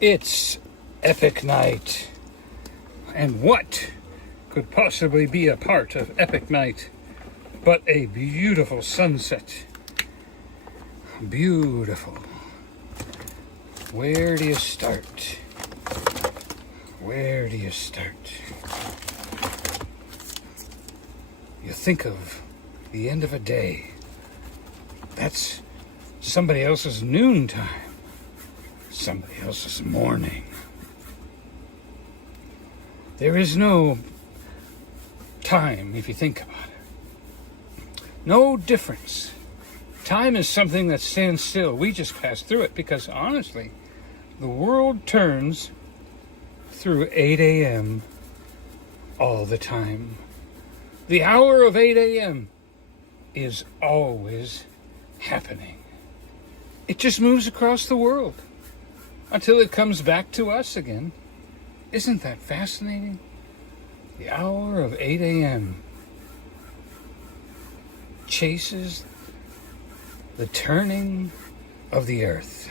It's epic night. And what could possibly be a part of epic night but a beautiful sunset? Beautiful. Where do you start? Where do you start? You think of the end of a day. That's somebody else's noontime. Somebody else's morning. There is no time if you think about it. No difference. Time is something that stands still. We just pass through it because honestly, the world turns through 8 a.m. all the time. The hour of 8 a.m. is always happening. It just moves across the world until it comes back to us again. Isn't that fascinating? The hour of 8 a.m. chases the turning of the earth.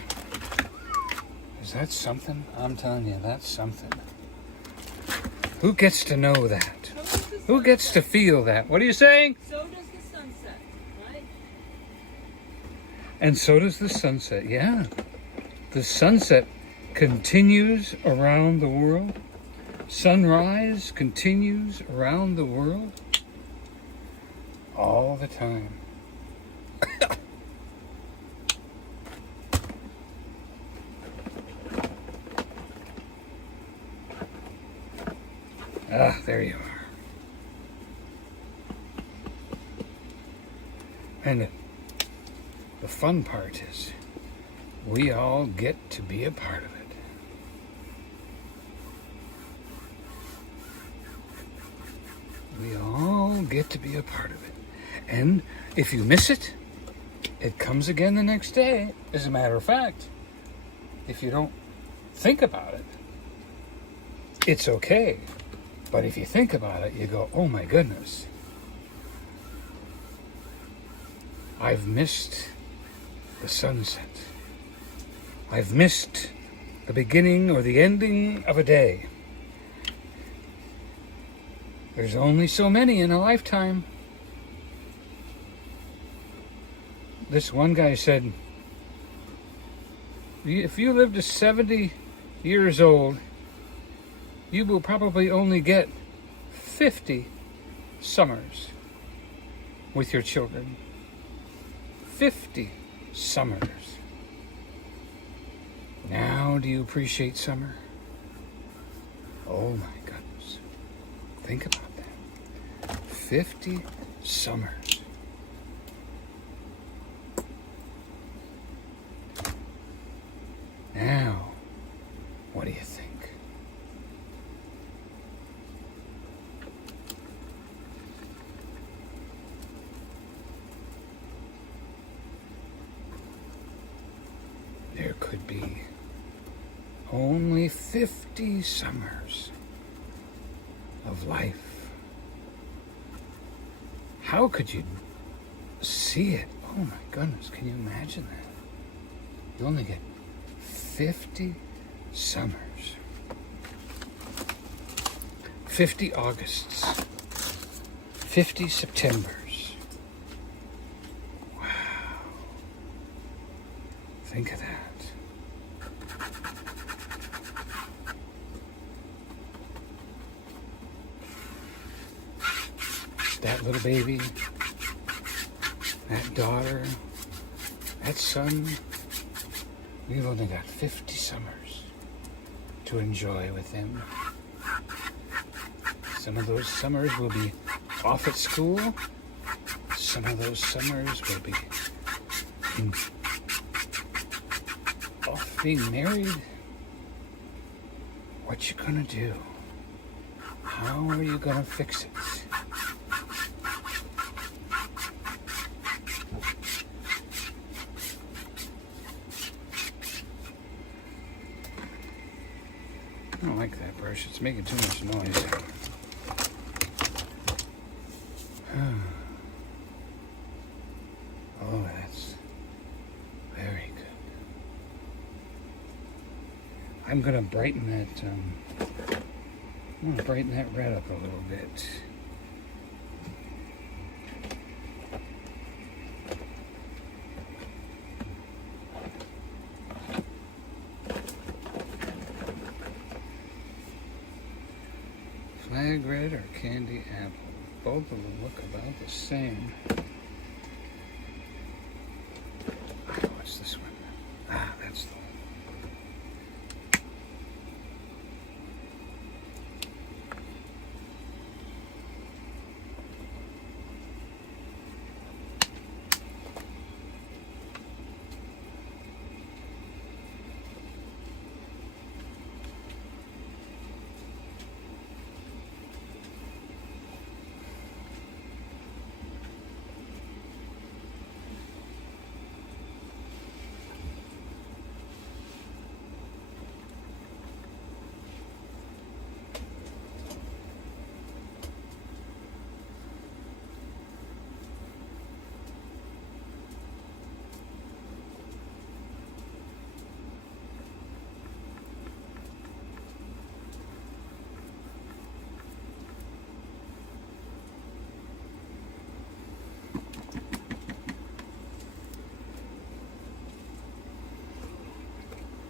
Is that something? I'm telling you, that's something. Who gets to know that? Who gets to feel that? What are you saying? So does the sunset, right? And so does the sunset, yeah. The sunset continues around the world. Sunrise continues around the world. All the time. Ah, there you are. And the fun part is we all get to be a part of it. We all get to be a part of it. And if you miss it, it comes again the next day. As a matter of fact, if you don't think about it, it's okay. But if you think about it, you go, oh my goodness. I've missed the sunset. I've missed the beginning or the ending of a day. There's only so many in a lifetime. This one guy said, if you live to 70 years old, you will probably only get 50 summers with your children. 50 summers. Now, do you appreciate summer? Oh my goodness. Think about that. 50 summers. Now, what do you think? There could be only 50 summers of life. How could you see it? Oh my goodness, can you imagine that? You only get 50 summers. 50 Augusts. 50 Septembers. Wow. Think of that. That little baby, that daughter, that son, we've only got 50 summers to enjoy with them. Some of those summers will be off at school. Some of those summers will be off being married. What you gonna do? How are you gonna fix it? I don't like that brush. It's making too much noise. Oh, that's very good. I I'm gonna brighten that. I'm gonna brighten that red up a little bit. Flag red or candy apple? Both of them look about the same. What's this one? That's the one.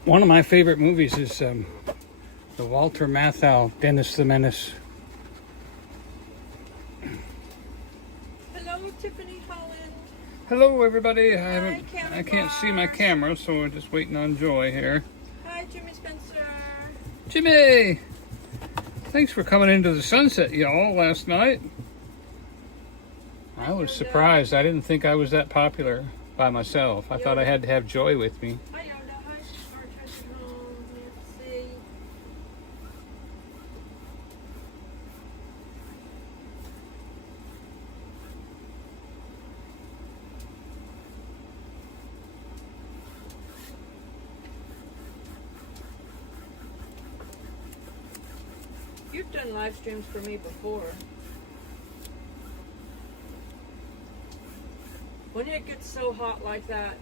One of my favorite movies is the Walter Matthau, Dennis the Menace. Hello, Tiffany Holland. Hello, everybody. Hi, I can't see my camera, so we're just waiting on Joy here. Hi, Jimmy Spencer. Jimmy! Thanks for coming into the sunset, y'all, last night. I was surprised. I didn't think I was that popular by myself. I thought I had to have Joy with me. Hi, Yoda. Hi, Sweetheart. Hi, home. Nancy. You've done live streams for me before. When it gets so hot like that,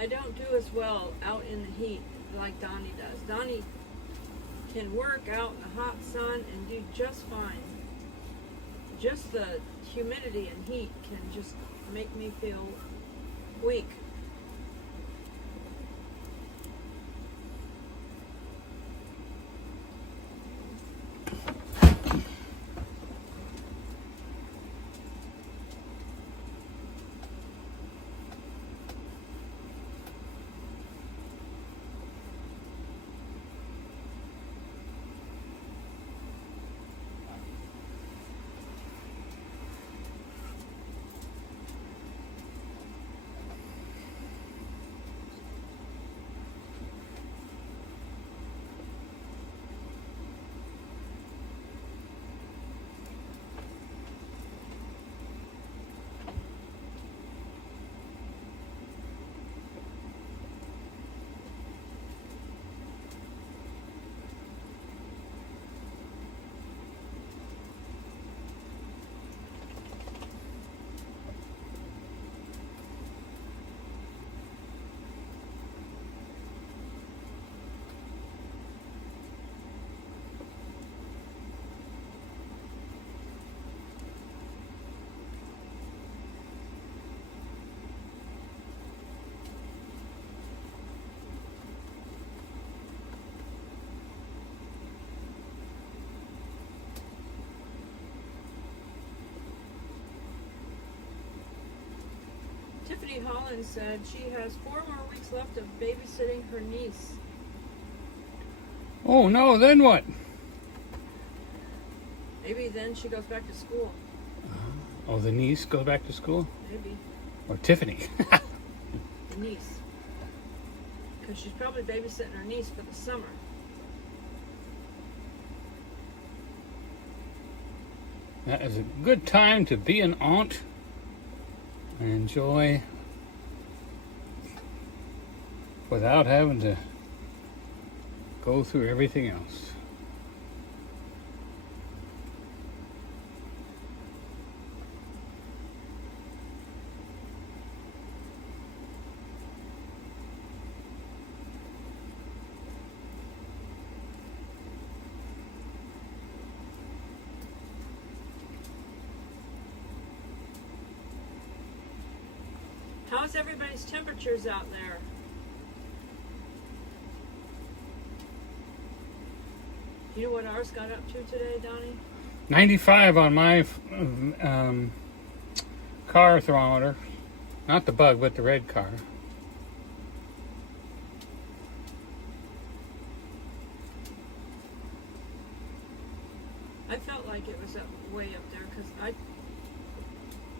I don't do as well out in the heat like Donnie does. Donnie can work out in the hot sun and do just fine. Just the humidity and heat can just make me feel weak. Tiffany Holland said she has 4 more weeks left of babysitting her niece. Oh no, then what? Maybe then she goes back to school. Oh, the niece goes back to school? Maybe. Or Tiffany? The niece. Because she's probably babysitting her niece for the summer. That is a good time to be an aunt and enjoy without having to go through everything else. How's everybody's temperatures out there? Do you know what ours got up to today, Donnie? 95 on my car thermometer. Not the bug, but the red car. I felt like it was way up there because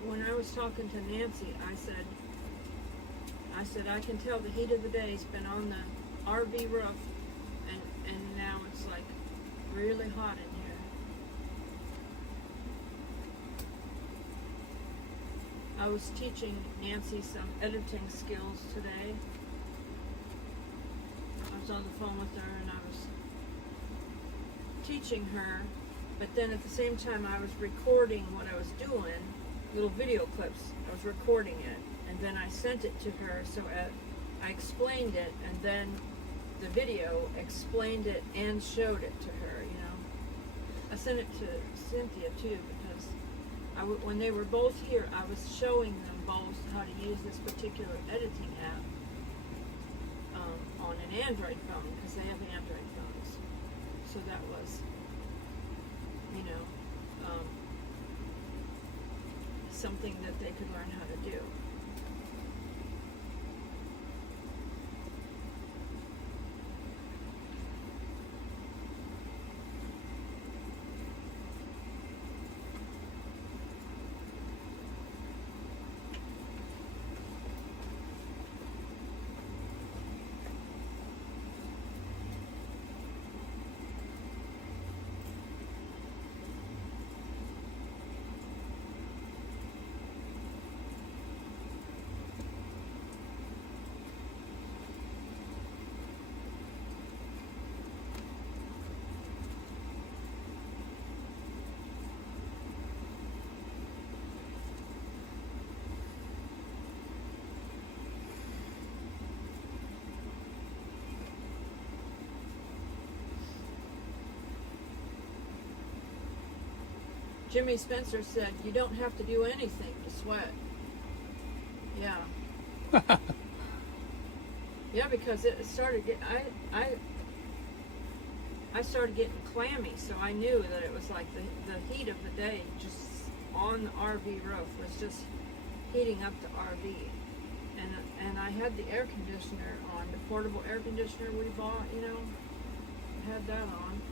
when I was talking to Nancy, I said I can tell the heat of the day's been on the RV roof, and now it's like really hot in here. I was teaching Nancy some editing skills today. I was on the phone with her and I was teaching her, but then at the same time I was recording what I was doing, little video clips. I was recording it, and then I sent it to her, so I explained it, and then the video explained it and showed it to her, you know. I sent it to Cynthia too, because when they were both here, I was showing them both how to use this particular editing app on an Android phone, because they have Android phones. So that was, you know, something that they could learn how to do. Jimmy Spencer said, "You don't have to do anything to sweat." Yeah. Yeah, because it started getting, I started getting clammy, so I knew that it was like the heat of the day just on the RV roof was just heating up the RV. And I had the air conditioner on, the portable air conditioner we bought, you know, I had that on.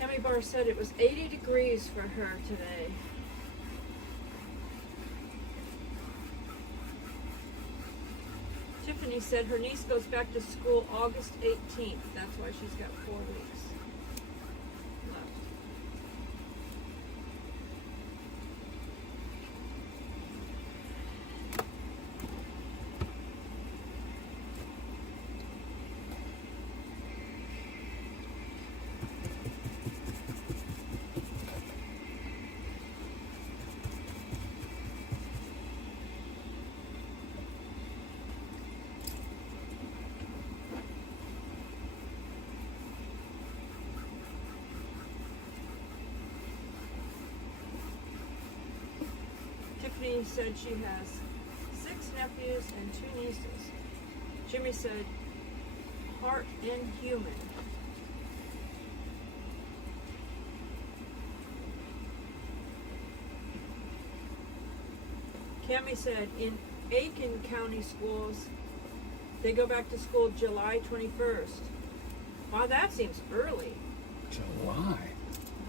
Emmy Barr said it was 80 degrees for her today. Tiffany said her niece goes back to school August 18th. That's why she's got 4 weeks left. Tiffany said she has 6 nephews and 2 nieces. Jimmy said, heart inhuman. Cammie said, in Aiken County schools, they go back to school July 21st. Wow, that seems early. July?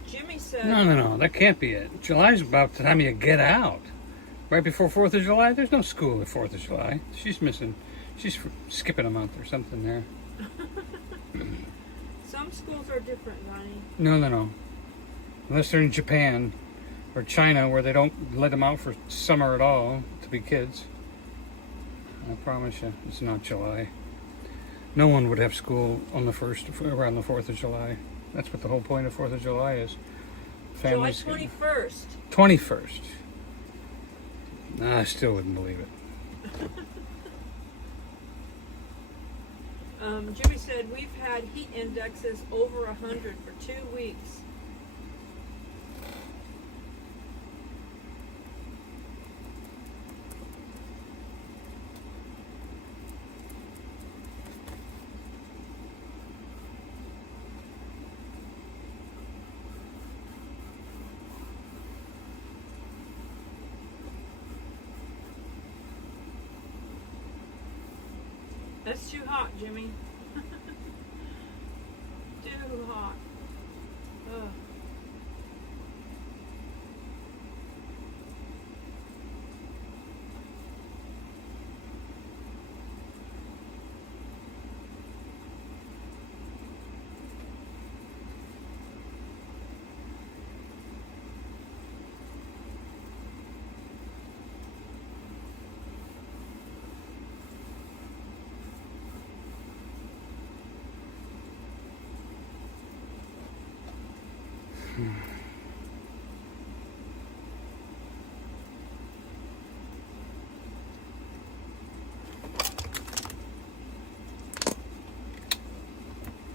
Jimmy said... No, that can't be it. July's about the time you get out. Right before 4th of July? There's no school at 4th of July. She's skipping a month or something there. Some schools are different, Ronnie. No. Unless they're in Japan or China, where they don't let them out for summer at all to be kids. I promise you, it's not July. No one would have school on the 1st, around the 4th of July. That's what the whole point of 4th of July is. Families July 21st. 21st. Nah, I still wouldn't believe it. Jimmy said we've had heat indexes over 100 for 2 weeks. That's too hot, Jimmy. Too hot. Ugh.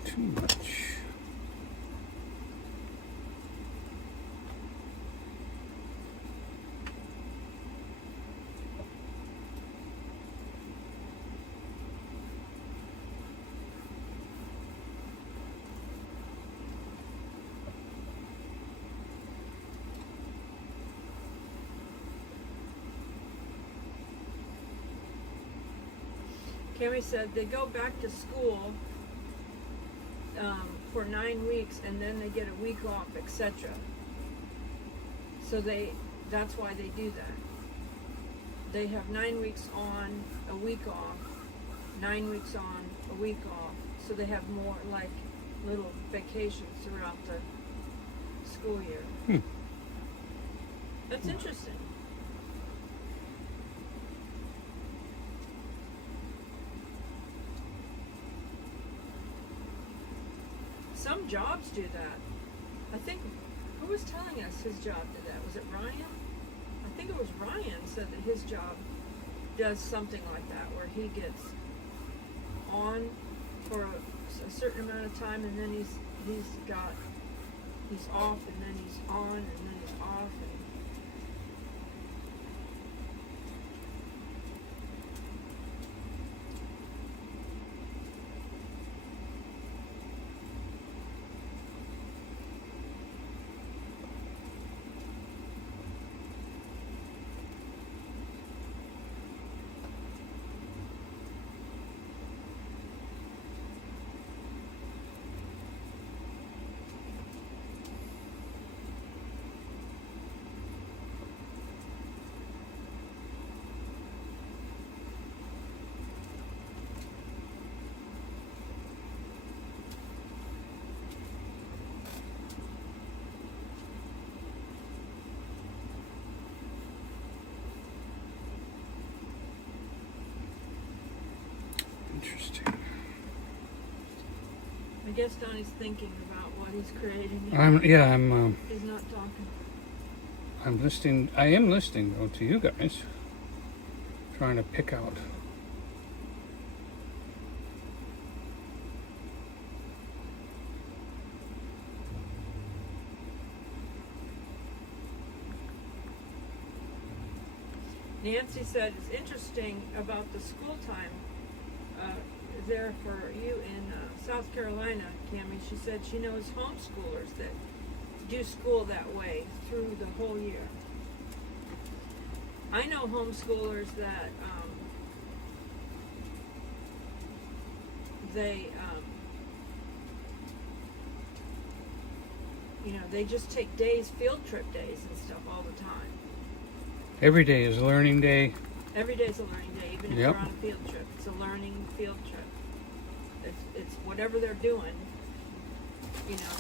Too much. Cami said they go back to school for 9 weeks and then they get a week off, etc. So that's why they do that. They have 9 weeks on, a week off, 9 weeks on, a week off. So they have more like little vacations throughout the school year. That's interesting. Some jobs do that. I think, who was telling us his job did that? Was it Ryan? I think it was Ryan said that his job does something like that, where he gets on for a certain amount of time, and then he's off, and then he's on, and then he's off, and Interesting. I guess Donnie's thinking about what he's creating. He's not talking. I'm listening. I am listening though to you guys, trying to pick out. Nancy said it's interesting about the school time there for you in South Carolina, Cammie. She said she knows homeschoolers that do school that way through the whole year. I know homeschoolers that they just take field trip days and stuff all the time. Every day is a learning day. Every day is a learning day, even if you're on a field trip. It's a learning field trip. It's whatever they're doing.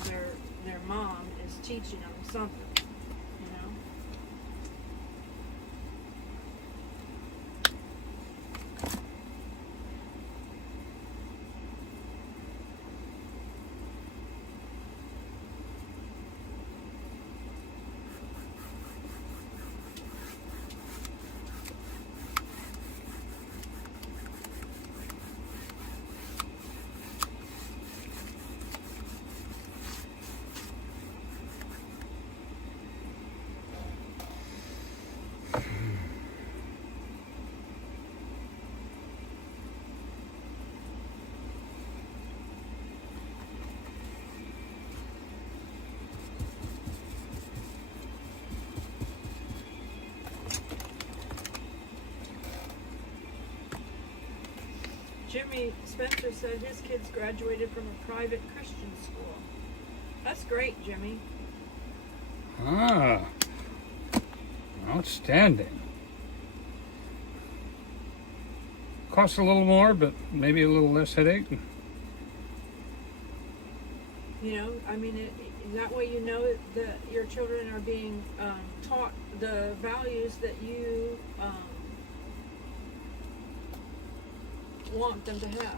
Their mom is teaching them something. Jimmy Spencer said his kids graduated from a private Christian school. That's great, Jimmy. Ah, outstanding. Costs a little more, but maybe a little less headache. You know, I mean, that way you know that your children are being taught the values that you want them to have.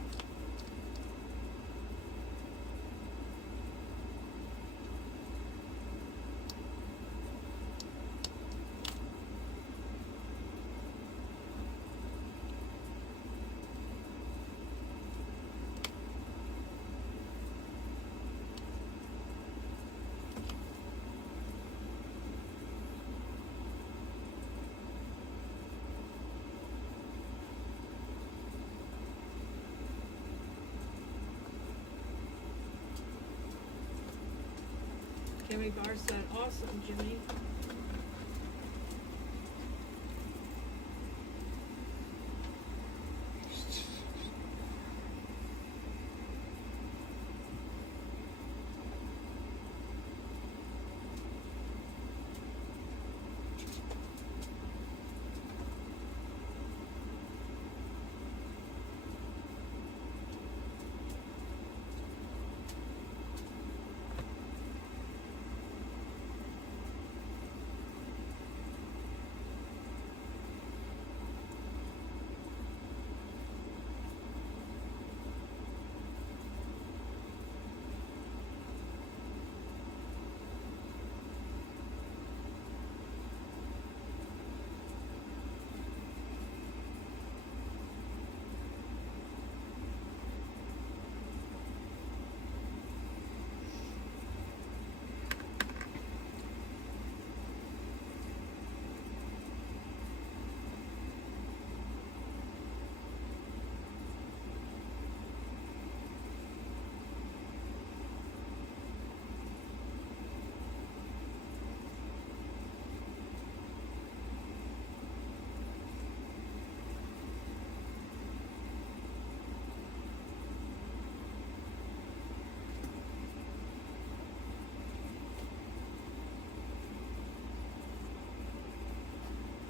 Jimmy Barr said, awesome, Jimmy.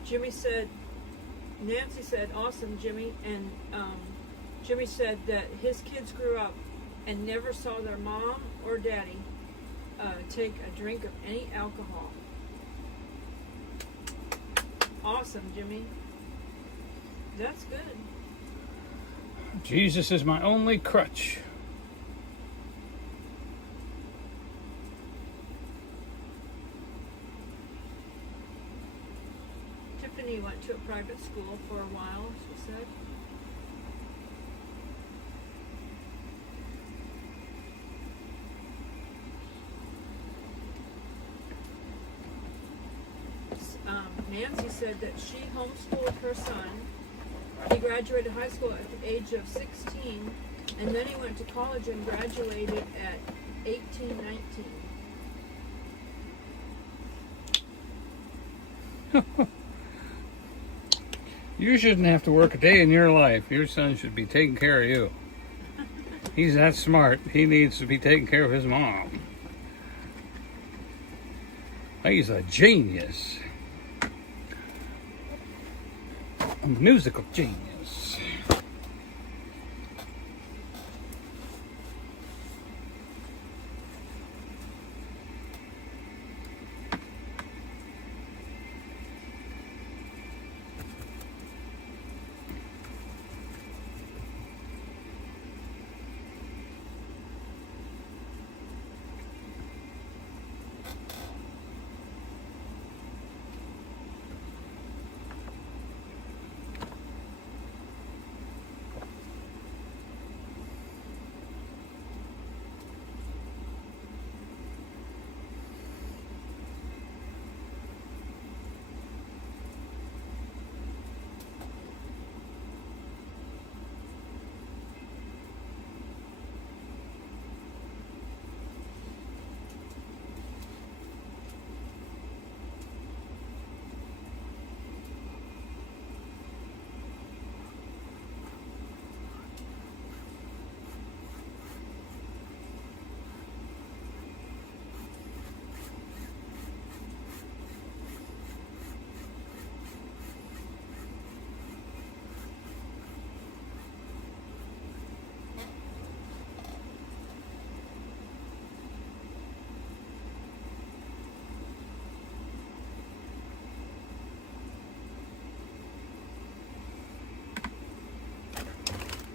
Jimmy said, Nancy said, awesome, Jimmy. And Jimmy said that his kids grew up and never saw their mom or daddy take a drink of any alcohol. Awesome, Jimmy. That's good. Jesus is my only crutch. Tiffany went to a private school for a while, she said. Nancy said that she homeschooled her son. He graduated high school at the age of 16, and then he went to college and graduated at 18, 19. You shouldn't have to work a day in your life. Your son should be taking care of you. He's that smart. He needs to be taking care of his mom. He's a genius. A musical genius.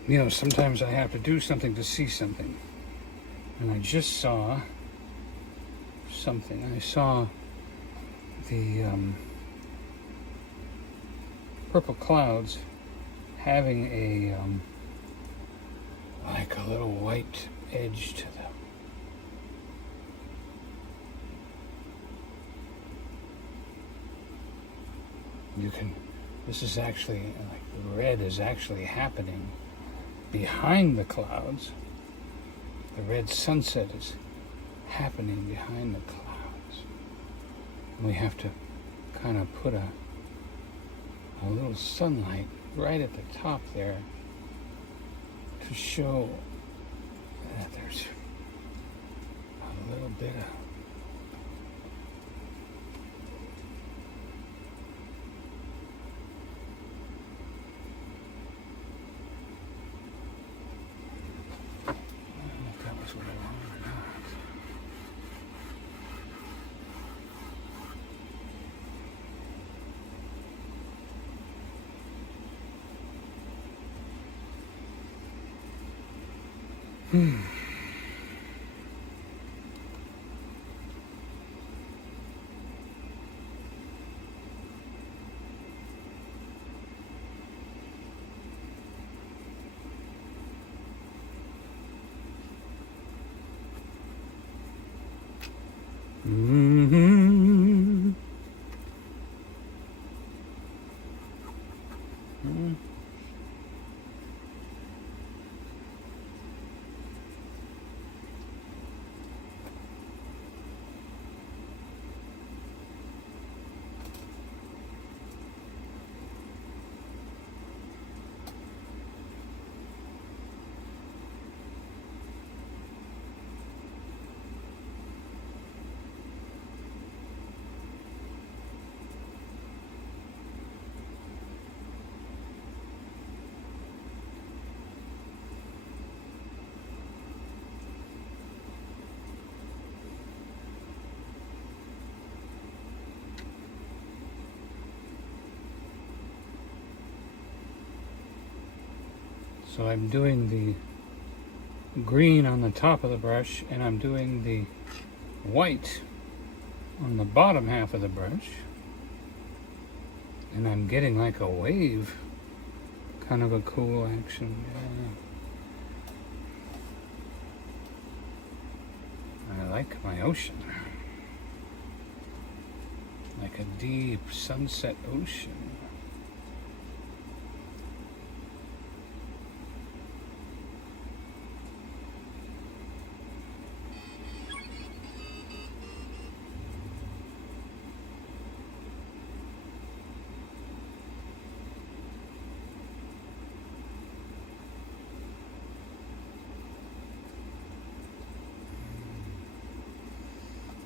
You know, sometimes I have to do something to see something. And I just saw something. I saw the purple clouds having a like a little white edge to them. You can, this is actually, like the red is actually happening behind the clouds. The red sunset is happening behind the clouds. And we have to kind of put a little sunlight right at the top there to show that there's a little bit of what I want or not. Mm-hmm. Mm. So I'm doing the green on the top of the brush, and I'm doing the white on the bottom half of the brush, and I'm getting like a wave, kind of a cool action. Yeah. I like my ocean, like a deep sunset ocean.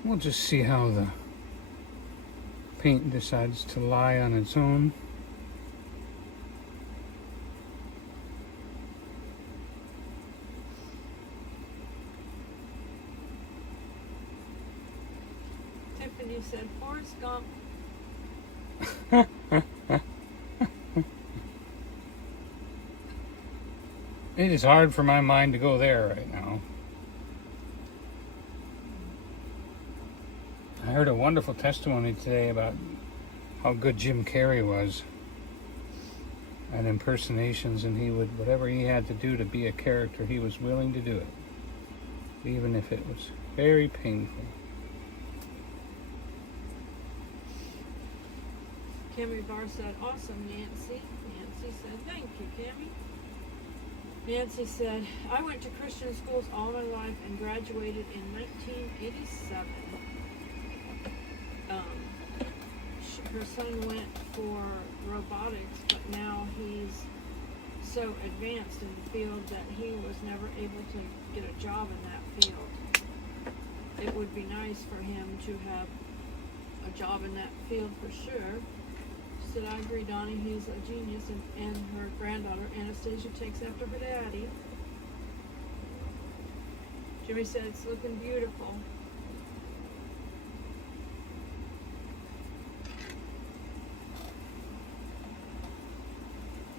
We'll just see how the paint decides to lie on its own. Tiffany said, Forrest Gump. It is hard for my mind to go there right now. I heard a wonderful testimony today about how good Jim Carrey was at impersonations, and he would, whatever he had to do to be a character, he was willing to do it, even if it was very painful. Cammy Barr said, awesome, Nancy. Nancy said, thank you, Cammy. Nancy said, I went to Christian schools all my life and graduated in 1987. Her son went for robotics, but now he's so advanced in the field that he was never able to get a job in that field. It would be nice for him to have a job in that field for sure. She said, I agree, Donnie, he's a genius, and her granddaughter, Anastasia, takes after her daddy. Jimmy said, it's looking beautiful.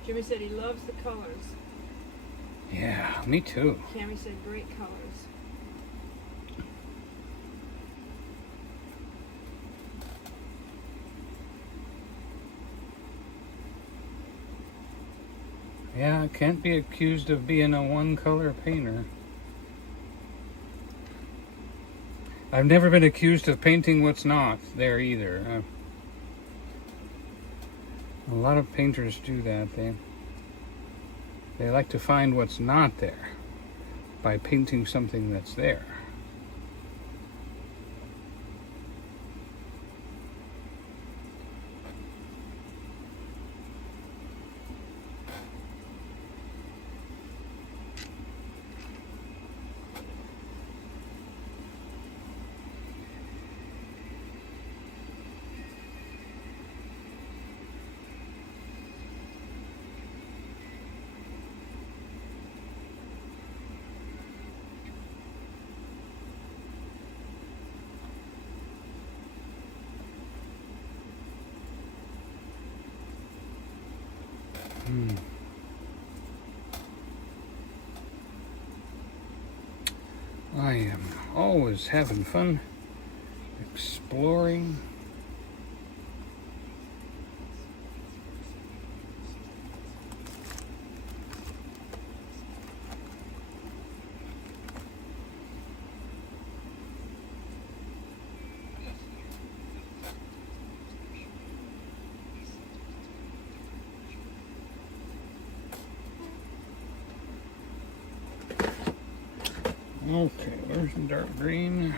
Jimmy said he loves the colors. Yeah, me too. Cammie said great colors. Yeah, I can't be accused of being a one-color painter. I've never been accused of painting what's not there either. A lot of painters do that. They like to find what's not there by painting something that's there. I am always having fun exploring. Okay, there's some dark green.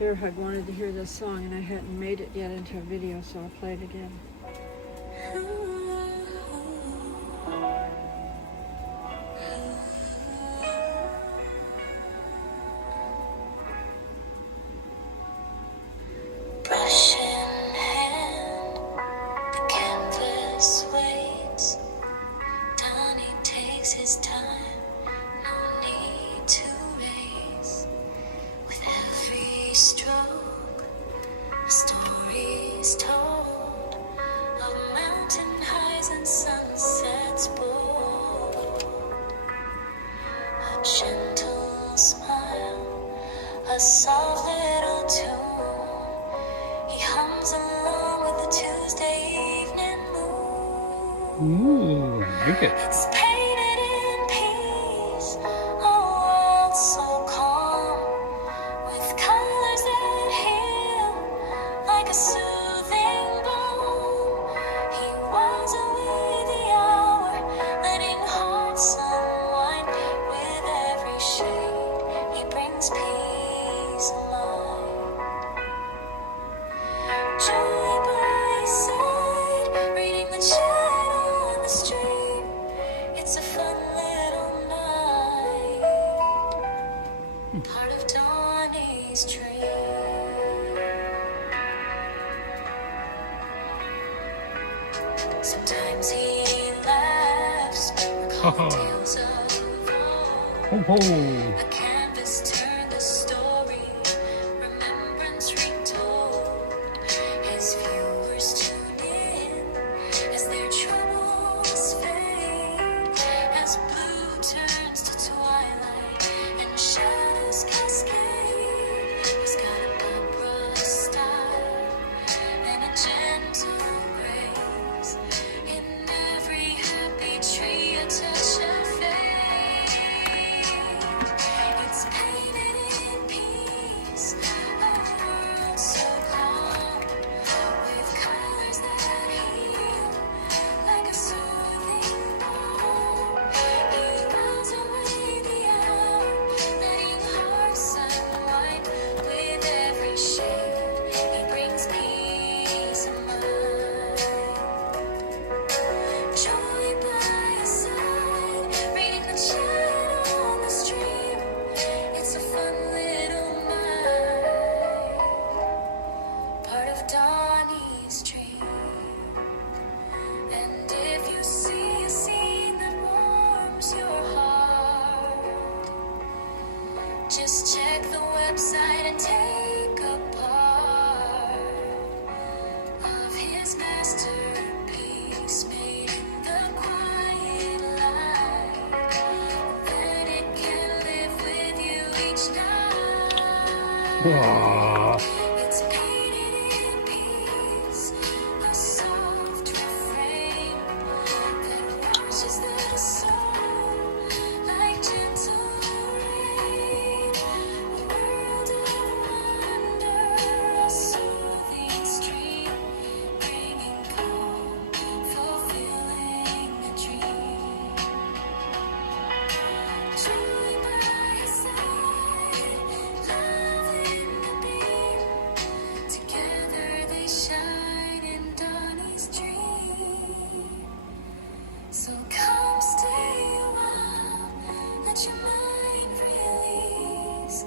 Bearhug wanted to hear this song, and I hadn't made it yet into a video, so I'll play it again. Brush in hand, the canvas waits. Donnie takes his time, no need to race. With every stroke, a story's told of mountain highs and sunsets bold. A gentle smile, a soft little tune. He hums along with the Tuesday evening moon. Ooh, look at It's painted in peace, a world so calm, with colors that heal like a soothing balm. He whiles away the hour, letting hearts unwind. With every shade, he brings peace of mind. Joy by side, reading the chat on the street. It's a fun little night, part of Donnie's dream. Sometimes he laughs, recalling tales of old. ho. A canvas turned a story, remembrance retold. His viewers tuned in as their troubles fade, as blue turns to twilight and shadows cascade. He's got an opera style and a gentle grace. In every happy tree, a touch of faith. website and take a part of his masterpiece made in the quiet light. Then it can live with you each night. Aww. It's painted in peace, a soft refrain that washes the soul like gentle rain. A world of wonder, a soothing stream, bringing calm, fulfilling a dream. Joy by his side, love in the beam. Together they shine in Donnie's dream. So come stay a while, let your mind release.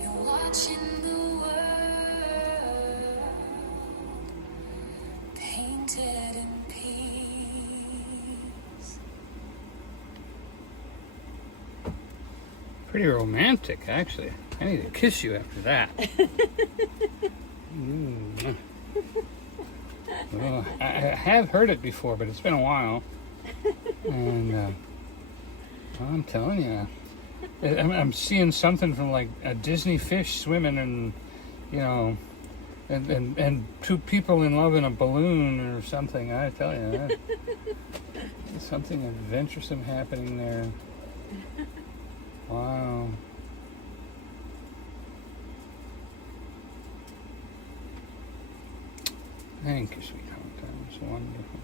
You're watching the world painted in peace. Pretty romantic, actually. I need to kiss you after that. Mm. Well, I have heard it before, but it's been a while. And well, I'm telling you, I'm seeing something from like a Disney fish swimming and, you know, and two people in love in a balloon or something. I tell you, there's something adventuresome happening there. Wow. Thank you, sweetheart. That was wonderful.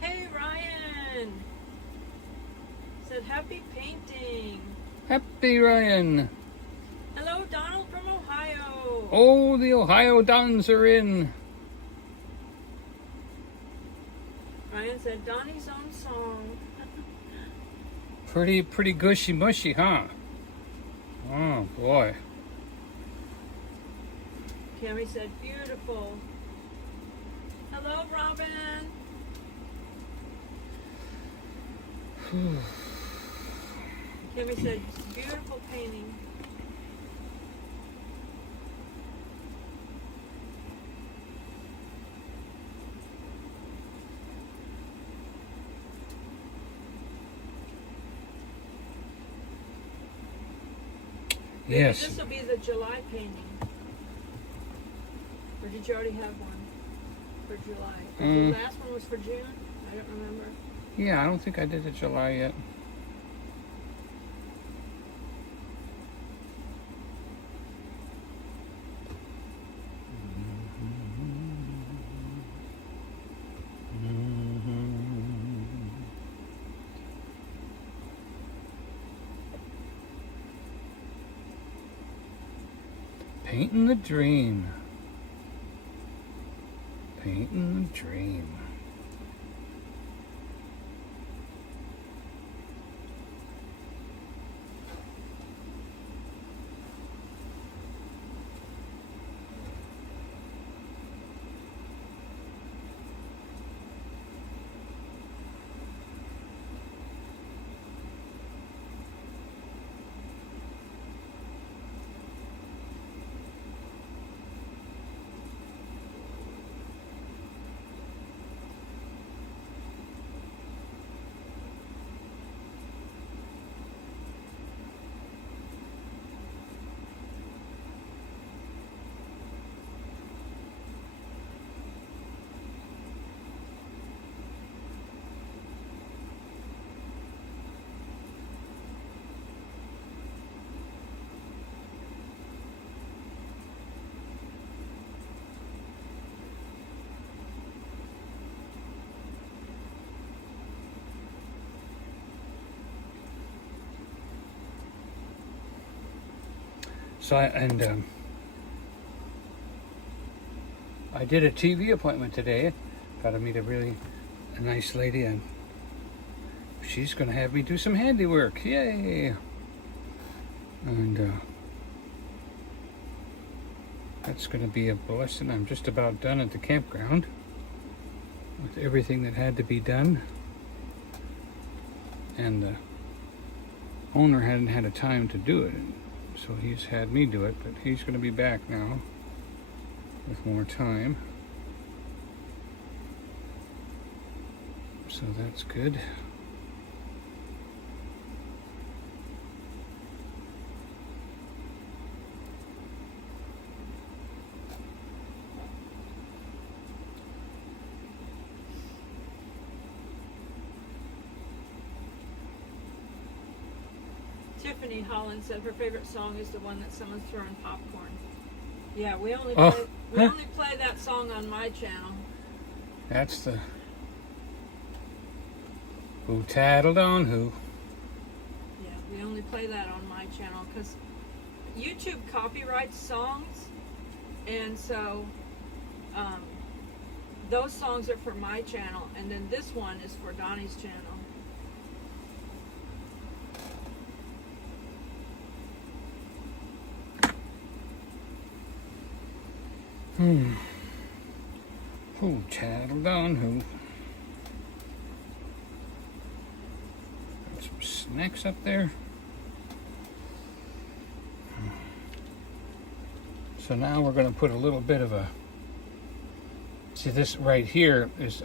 Hey, Ryan! Said happy painting. Happy Ryan. Hello, Donald from Ohio. Oh, the Ohio Dons are in. Ryan said Donnie's own song. Pretty gushy mushy, huh? Oh boy. Cammy said beautiful. Hello, Robin. Cammy said beautiful painting. Maybe Yes. this will be the July painting. Or did you already have one for July? The last one was for June? I don't remember. Yeah, I don't think I did it July yet. Painting the dream. Painting the dream. So I did a TV appointment today. Got to meet a nice lady, and she's going to have me do some handiwork. Yay! And That's going to be a blessing. I'm just about done at the campground with everything that had to be done. And the owner hadn't had a time to do it, so he's had me do it, but he's going to be back now with more time. So that's good. Tiffany Holland said her favorite song is the one that someone's throwing popcorn. Yeah, we only Oh, play, we huh. only play that song on my channel. That's the who tattled on who. Yeah, we only play that on my channel because YouTube copyrights songs, and so those songs are for my channel, and then this one is for Donnie's channel. Who tattled on who? Got some snacks up there. So now we're going to put a little bit of a. See, this right here is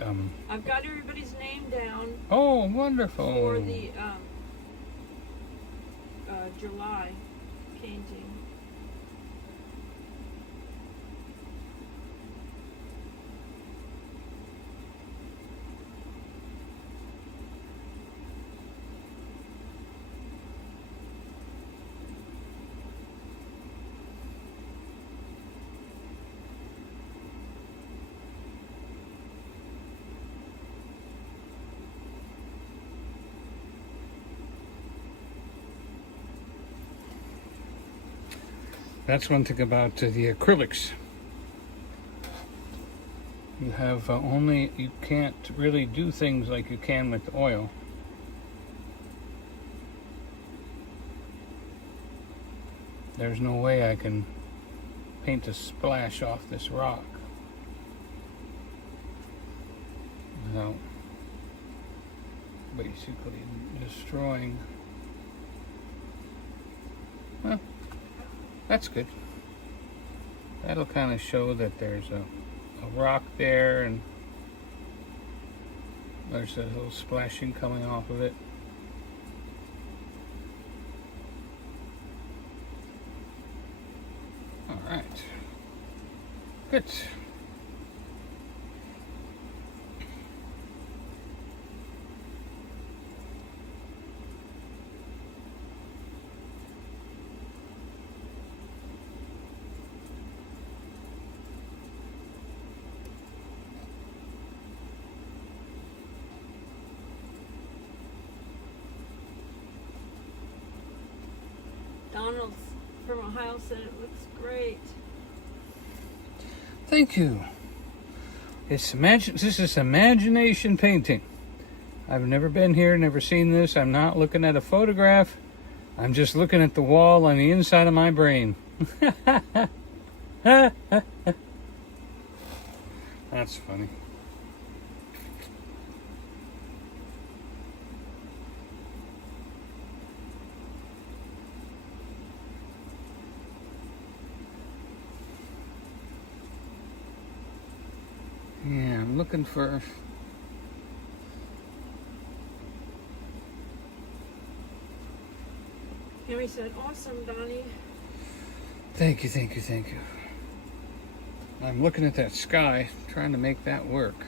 I've got everybody's name down oh, wonderful. for the July painting. That's one thing about the acrylics. You have you can't really do things like you can with oil. There's no way I can paint a splash off this rock without basically destroying. Well, that's good. That'll kind of show that there's a rock there and there's a little splashing coming off of it. All right. Good. Donald from Ohio said it looks great. Thank you. This is imagination painting. I've never been here, never seen this. I'm not looking at a photograph. I'm just looking at the wall on the inside of my brain. That's funny. Yeah, I'm looking for. Henry said, "Awesome, Donnie." Thank you. I'm looking at that sky, trying to make that work.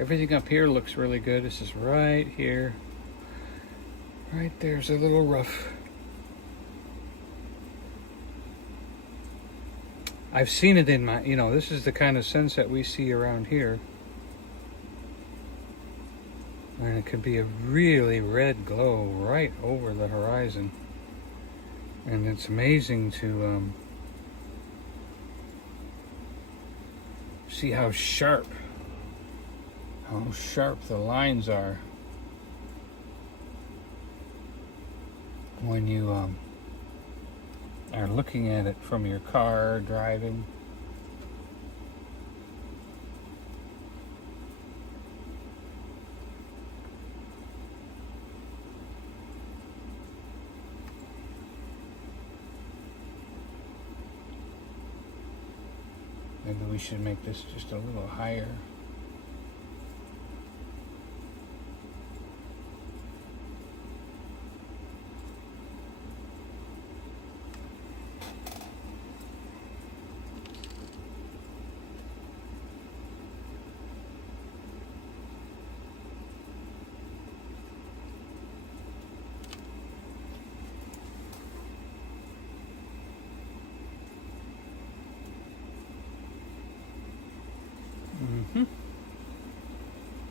Everything up here looks really good. This is right here. Right there's a little rough. I've seen it in my, this is the kind of sunset we see around here. And it could be a really red glow right over the horizon. And it's amazing to see how sharp the lines are when you are looking at it from your car driving. Maybe we should make this just a little higher.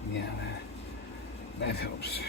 Yeah, that helps.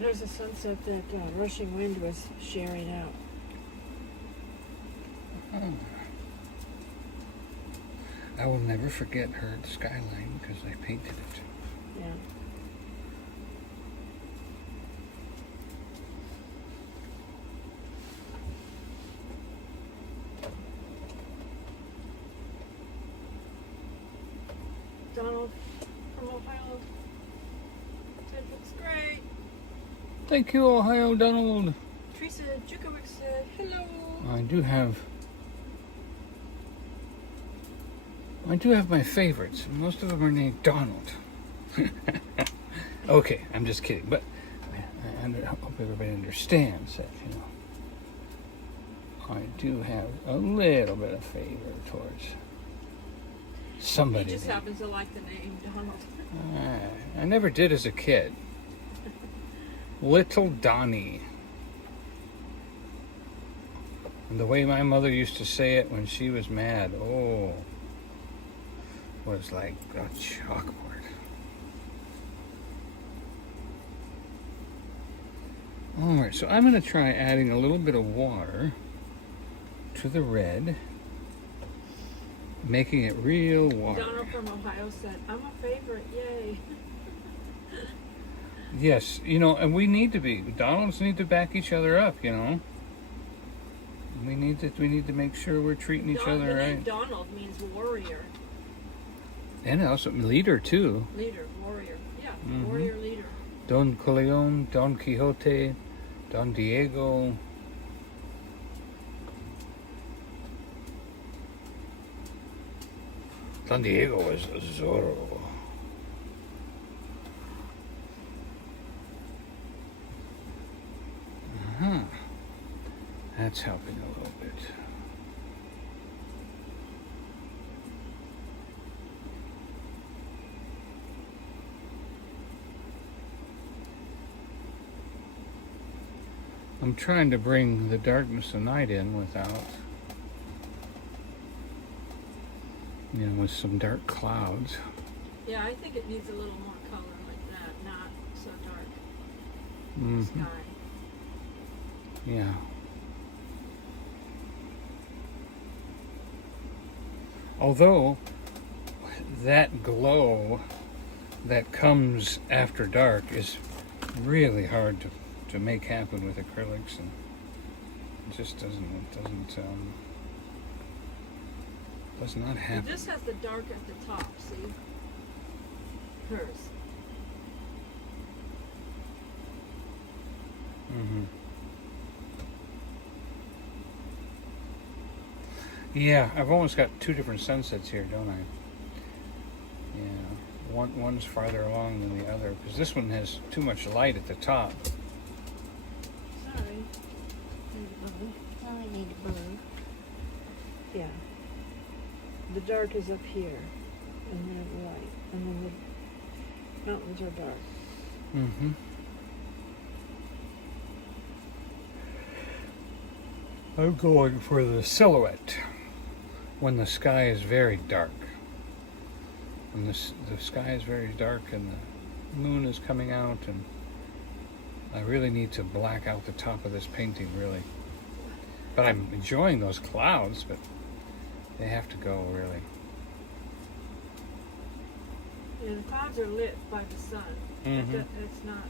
There's a sunset that rushing wind was sharing out. Oh. I will never forget her skyline because I painted it. Yeah. Donald from Ohio said looks great. Thank you, Ohio Donald. Teresa Jukovic said hello. I do have my favorites. Most of them are named Donald. Okay, I'm just kidding, but I hope everybody understands that, you know, I do have a little bit of favor towards somebody. He just happens to like the name Donald. I never did as a kid. Little Donnie. And the way my mother used to say it when she was mad, was like a chalkboard. Alright, so I'm going to try adding a little bit of water to the red, making it real water. Donald from Ohio said, I'm a favorite, yay. Yes, you know, and we need to be. Donalds need to back each other up, you know. We need to make sure we're treating each other the right. name Donald means warrior. And also leader too. Leader, warrior. Yeah, Mhm. warrior leader. Don Corleone, Don Quixote, Don Diego. Don Diego was Zorro. That's helping a little bit. I'm trying to bring the darkness of night in without, you know, with some dark clouds. Yeah, I think it needs a little more color like that, not so dark. Mm-hmm. Sky. Yeah. Although that glow that comes after dark is really hard to make happen with acrylics, and it just doesn't Was not happy. This has the dark at the top, see? Hers. Mm-hmm. Yeah, I've almost got two different sunsets here, don't I? Yeah, one's farther along than the other because this one has too much light at the top. Sorry. I need a blue. Yeah. The dark is up here, and then the light, and then the mountains are dark. Mm-hmm. I'm going for the silhouette when the sky is very dark. When the sky is very dark and the moon is coming out, and I really need to black out the top of this painting, really. But I'm enjoying those clouds, but they have to go, really. Yeah, the clouds are lit by the sun. Mm-hmm. It's not.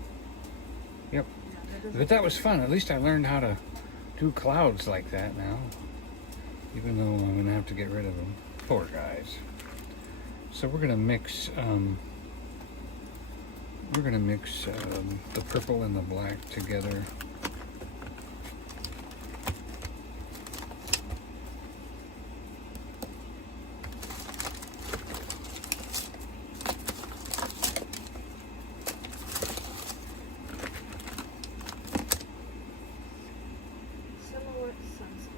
Yep. Yeah, But that was fun. At least I learned how to do clouds like that now. Even though I'm going to have to get rid of them. Poor guys. So we're going to mix the purple and the black together. Silhouette sunset.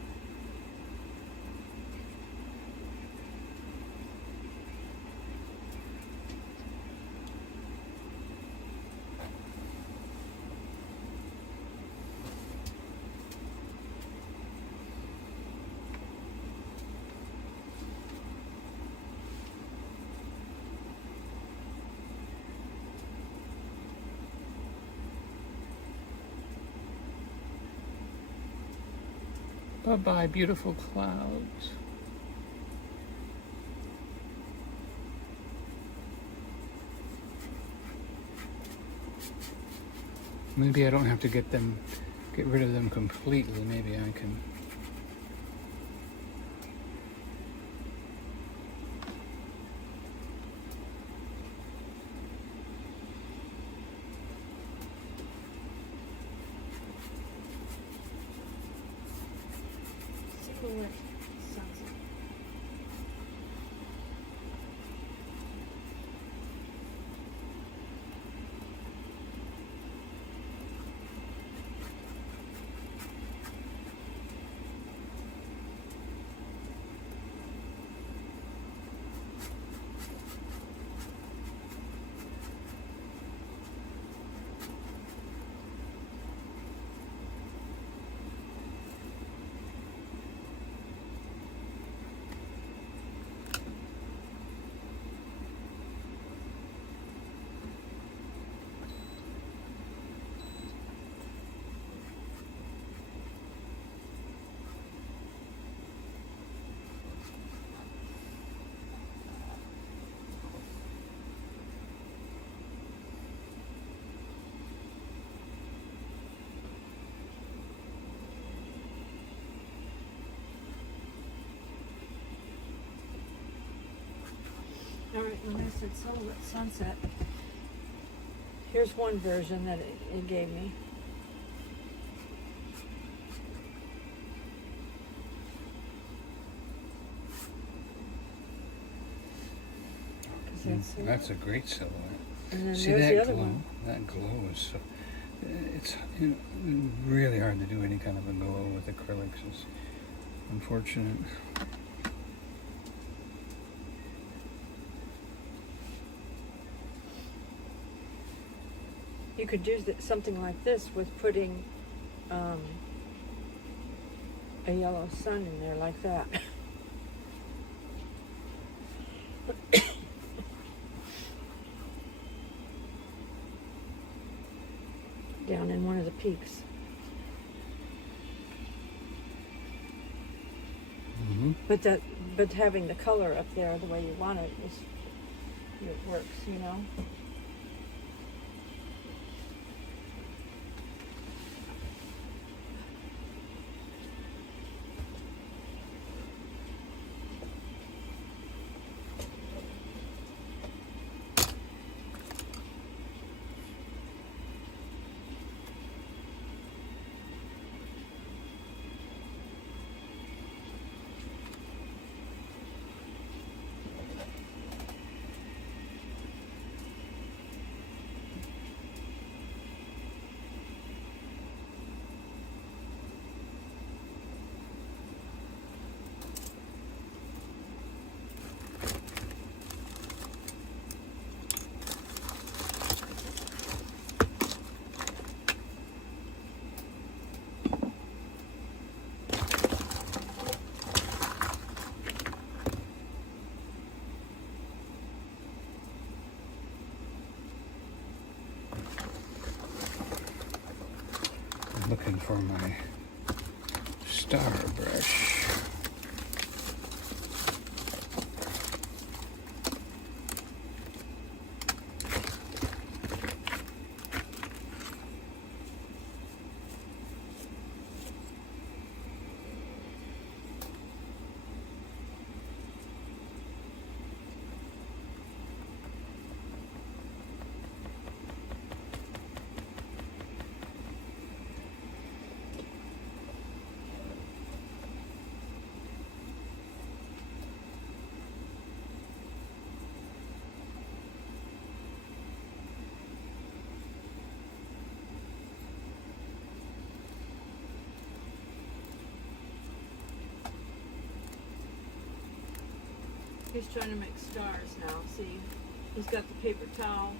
Bye-bye, beautiful clouds. Maybe I don't have to get rid of them completely. Maybe I can. Silhouette sunset. All right, when I said silhouette sunset, here's one version that it gave me. That's a great silhouette. And then See there's that the other glow? one. That glow is so. It's really hard to do any kind of a glow with acrylics. It's unfortunate. You could do something like this with putting a yellow sun in there like that. Down in one of the peaks. Mm-hmm. But having the color up there the way you want it works, you know. looking for my star brush. He's trying to make stars now. See, he's got the paper towel.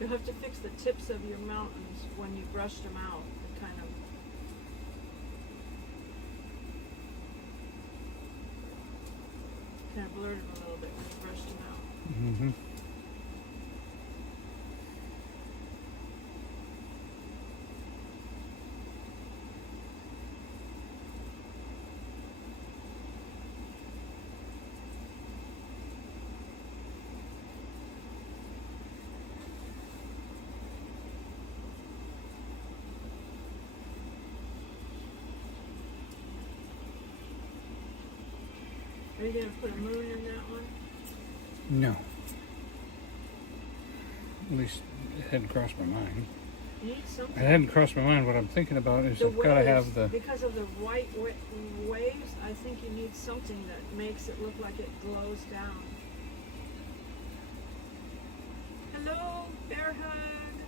You'll have to fix the tips of your mountains when you brushed them out. It kind of blurred them a little bit when you brushed them out. Mm-hmm. Are you going to put a moon in that one? No. At least it hadn't crossed my mind. You need something. It hadn't crossed my mind. What I'm thinking about is I've got to have the... Because of the white waves, I think you need something that makes it look like it glows down. Hello, bear hug.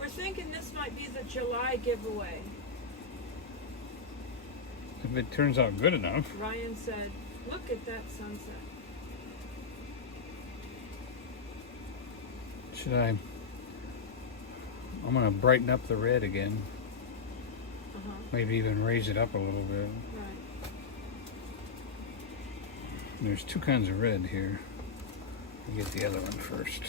We're thinking this might be the July giveaway. If it turns out good enough. Ryan said, look at that sunset. Should I... I'm going to brighten up the red again. Uh-huh. Maybe even raise it up a little bit. Right. There's two kinds of red here. I'll get the other one first.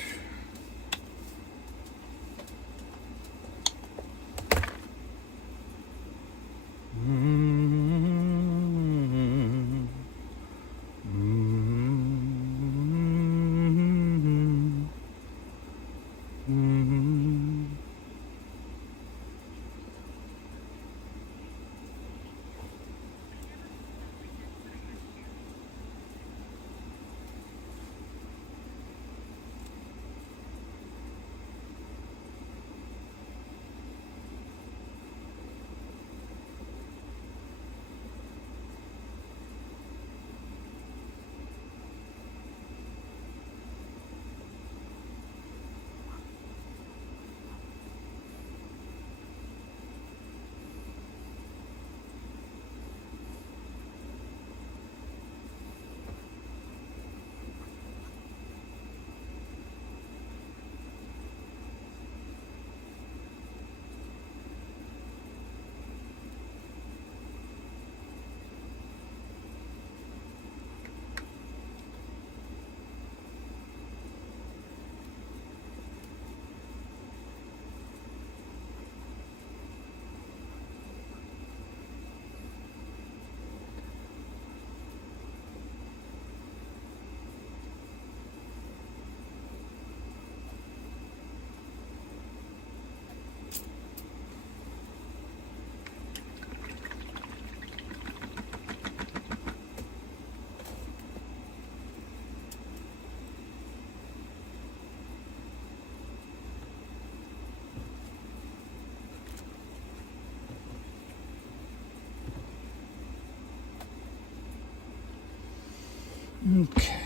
Okay,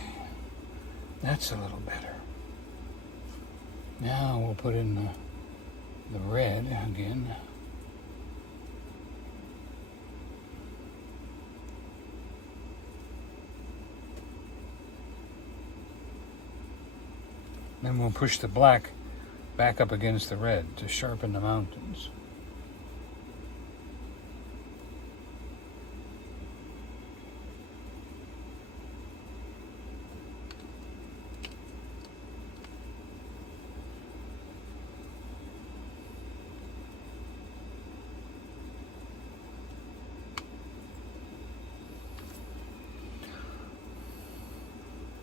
that's a little better. Now we'll put in the red again. Then we'll push the black back up against the red to sharpen the mountains.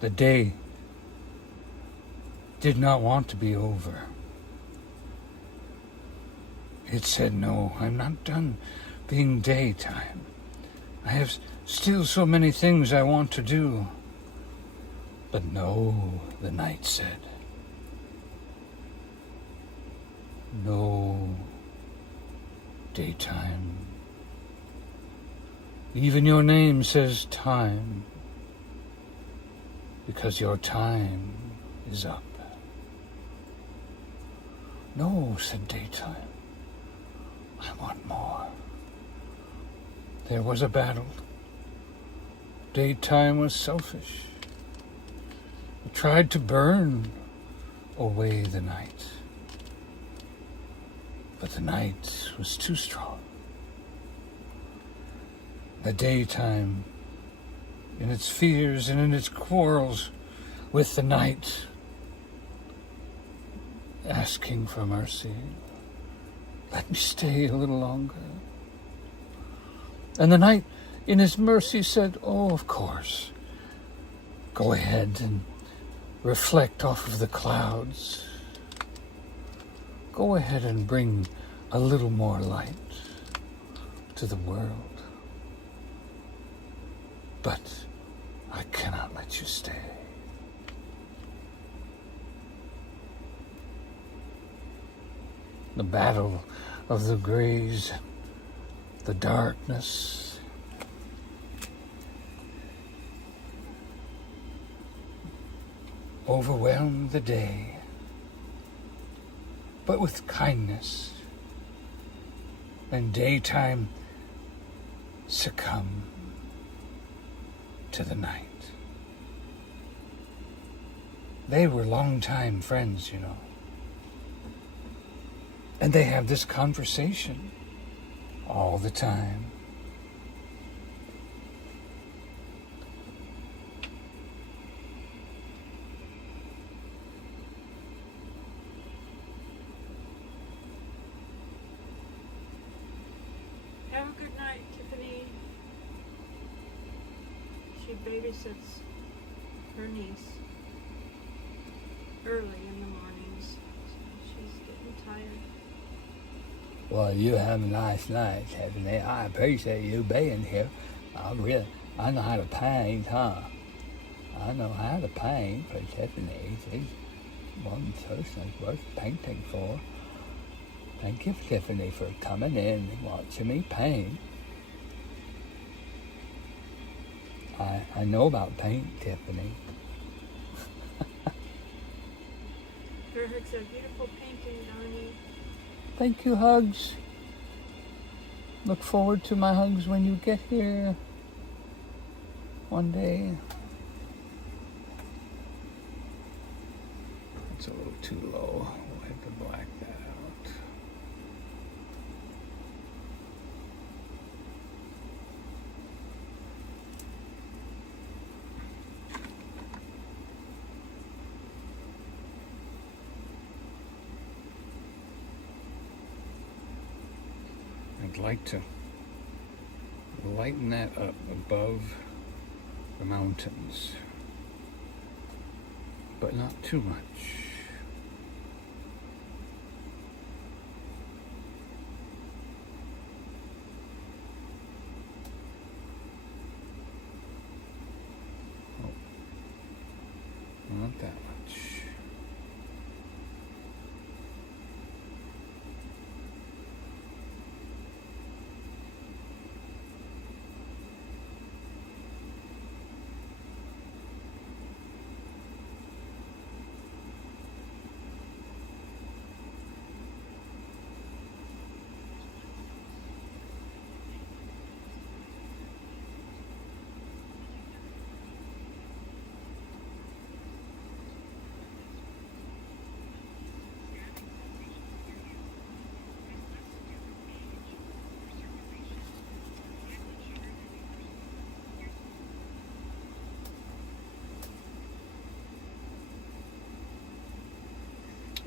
The day did not want to be over. It said, no, I'm not done being daytime. I have still so many things I want to do. But no, the night said. No, daytime. Even your name says time, because your time is up. No, said daytime. I want more. There was a battle. Daytime was selfish. It tried to burn away the night. But the night was too strong. The daytime, in its fears and in its quarrels with the night, asking for mercy, let me stay a little longer. And the night, in his mercy, said, oh, of course, go ahead and reflect off of the clouds. Go ahead and bring a little more light to the world. But I cannot let you stay. The battle of the grays, the darkness, overwhelmed the day, but with kindness, and daytime succumbed to the night. They were longtime friends, you know. And they have this conversation all the time. Have a good night, Tiffany. She babysits her niece early in the mornings, so she's getting tired. Well, you have a nice night, Tiffany. I appreciate you being here. I know how to paint, huh? I know how to paint for Tiffany. She's one person worth painting for. Thank you, Tiffany, for coming in and watching me paint. I know about paint, Tiffany. It's a beautiful painting, Donnie. Thank you, Hugs. Look forward to my hugs when you get here one day. It's a little too low. We'll have to black that out. I'd like to lighten that up above the mountains, but not too much. Not that much.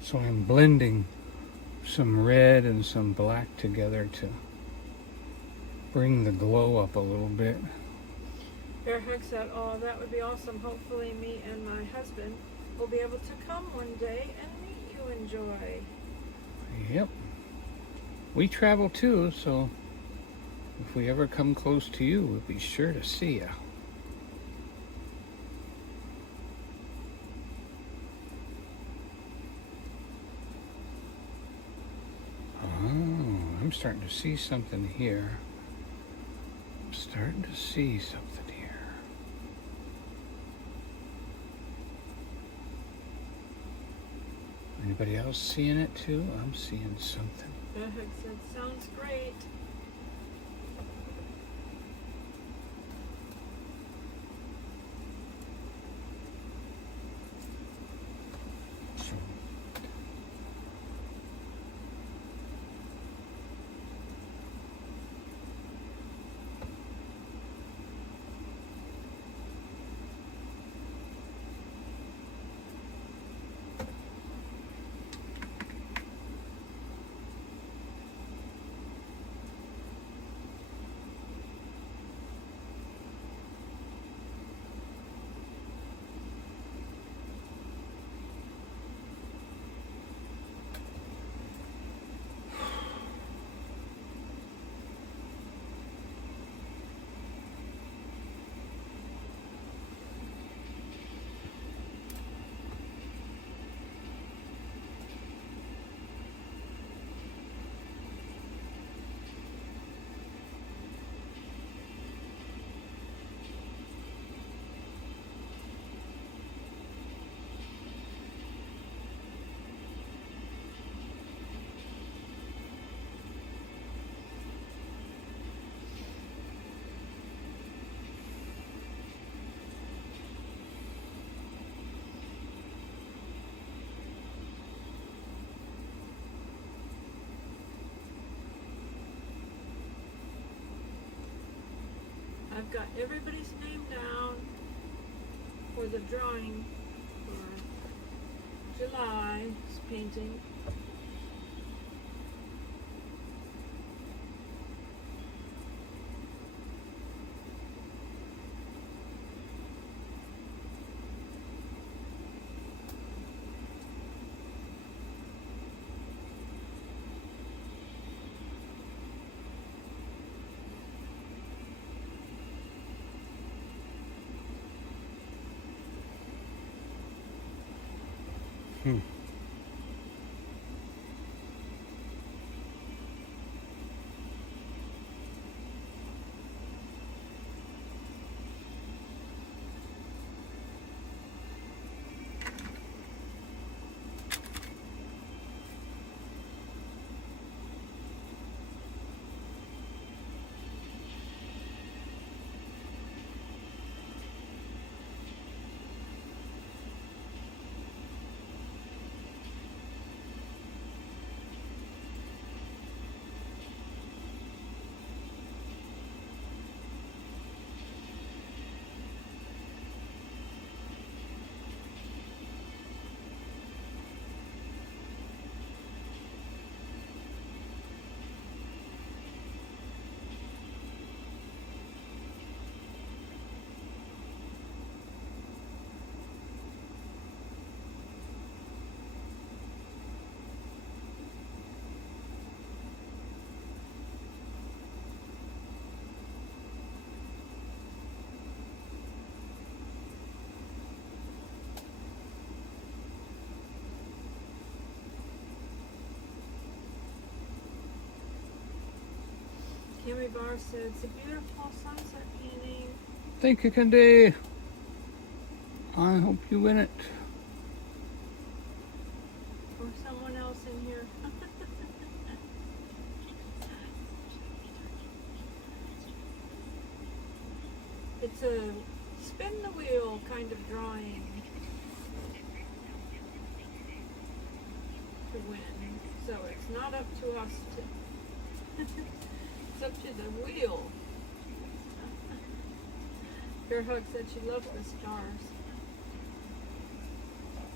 So I'm blending some red and some black together to bring the glow up a little bit. Bear Hug said, oh, that would be awesome. Hopefully me and my husband will be able to come one day and meet you and Joy. Yep. We travel too, so if we ever come close to you, we'll be sure to see you. Oh, I'm starting to see something here. I'm starting to see something here. Anybody else seeing it too? I'm seeing something. Bear Hug said, sounds great. So, I've got everybody's name down for the drawing for July's painting. Camry Barr said, it's a beautiful sunset painting. thank you, Candy. I hope you win it. Or someone else in here. It's a spin the wheel kind of drawing to win. So it's not up to us to it's up to the wheel. Bear Hug said she loves the stars.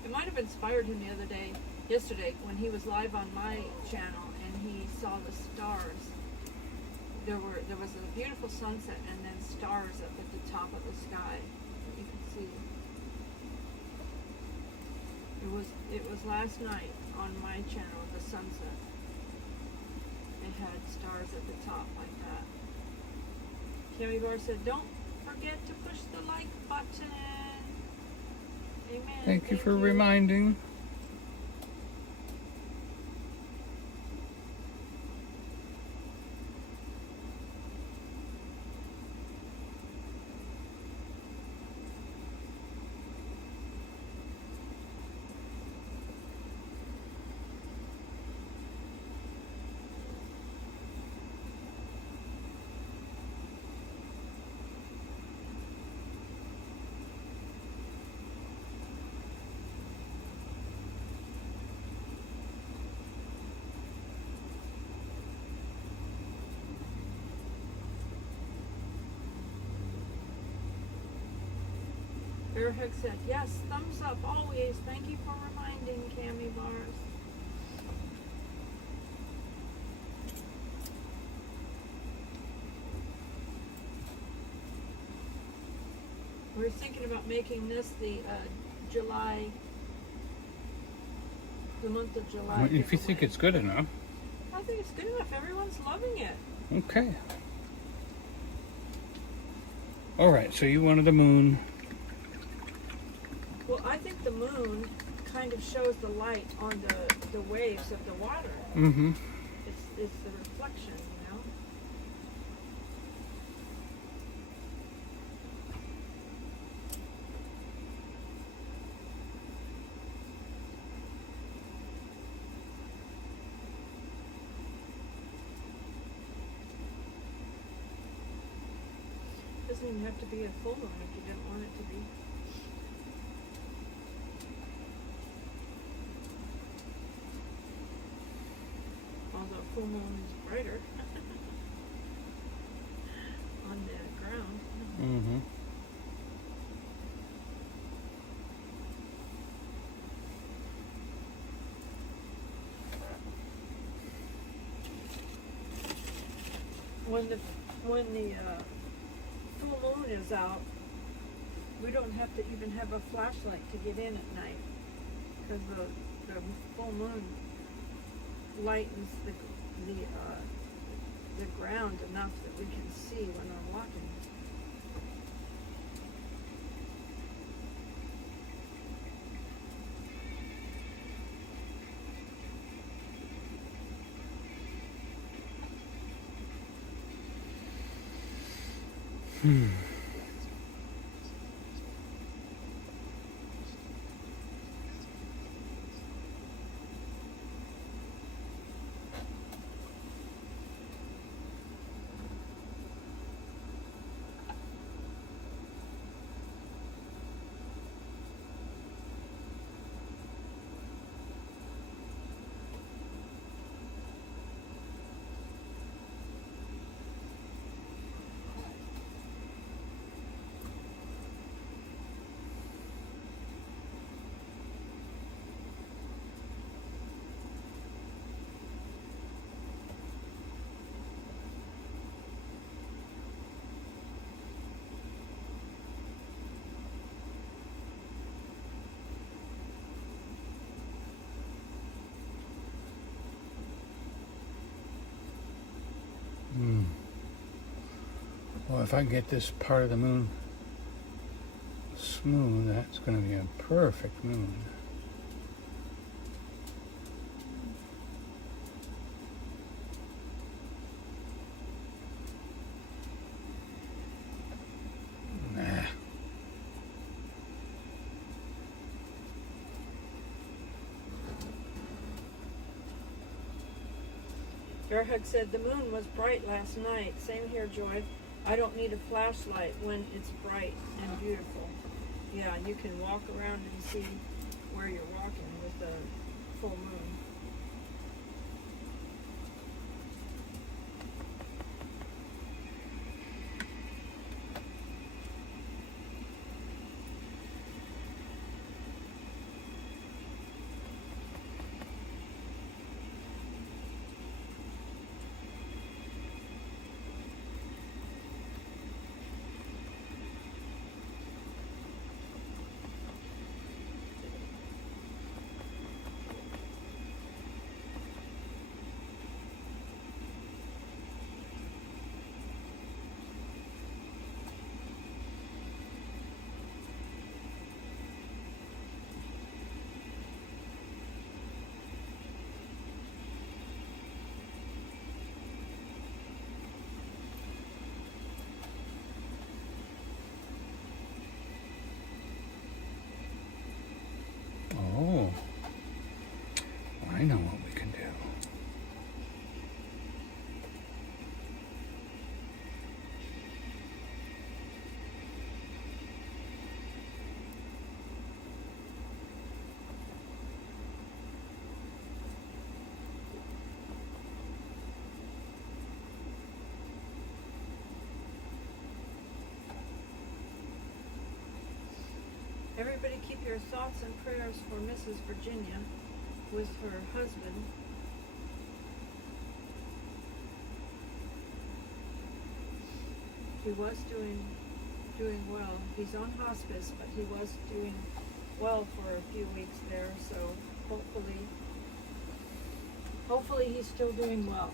It might have inspired him the other day. yesterday when he was live on my channel and he saw the stars. There was a beautiful sunset and then stars up at the top of the sky. You can see. It was last night on my channel, the sunset. It had stars at the top like that. Cammy Bar said, "Don't forget to push the like button." Amen. Thank you for reminding. Bearhook said, "Yes, thumbs up always. Thank you for reminding, Cammy Bars." We're thinking about making this the month of July. If you think giveaway. it's good enough. I think it's good enough. Everyone's loving it. Okay. All right, so you wanted the moon. Well, I think the moon kind of shows the light on the waves of the water. Mm-hmm. It's the reflection, you know. Doesn't even have to be a full moon if you didn't want it to be. Although full moon is brighter on the ground. Mm-hmm. When the full moon is out, we don't have to even have a flashlight to get in at night, because the full moon lightens the ground enough that we can see when we're walking. Well, if I can get this part of the moon smooth, that's going to be a perfect moon. Nah. Bearhug said the moon was bright last night. Same here, Joy. I don't need a flashlight when it's bright and beautiful. Yeah, you can walk around and see where you're walking with the full moon. know what we can do. Everybody keep your thoughts and prayers for Mrs. Virginia with her husband. He was doing well. He's on hospice, but he was doing well for a few weeks there, so hopefully he's still doing well.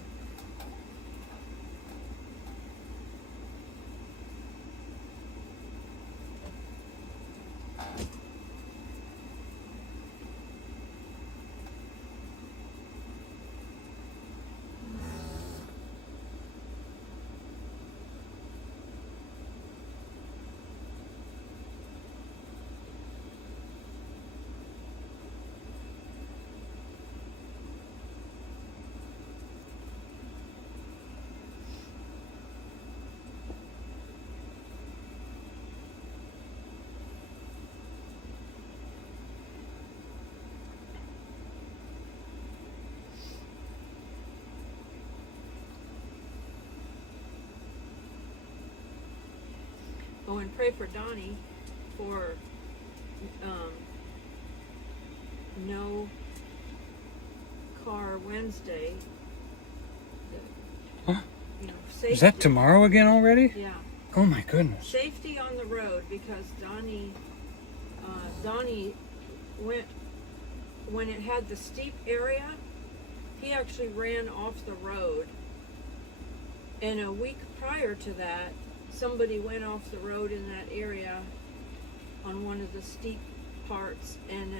Oh, and pray for Donnie for no car Wednesday. Huh? You know, safety. Is that tomorrow again already? Yeah. Oh my goodness. Safety on the road, because Donnie went, when it had the steep area, he actually ran off the road. And a week prior to that, somebody went off the road in that area on one of the steep parts, and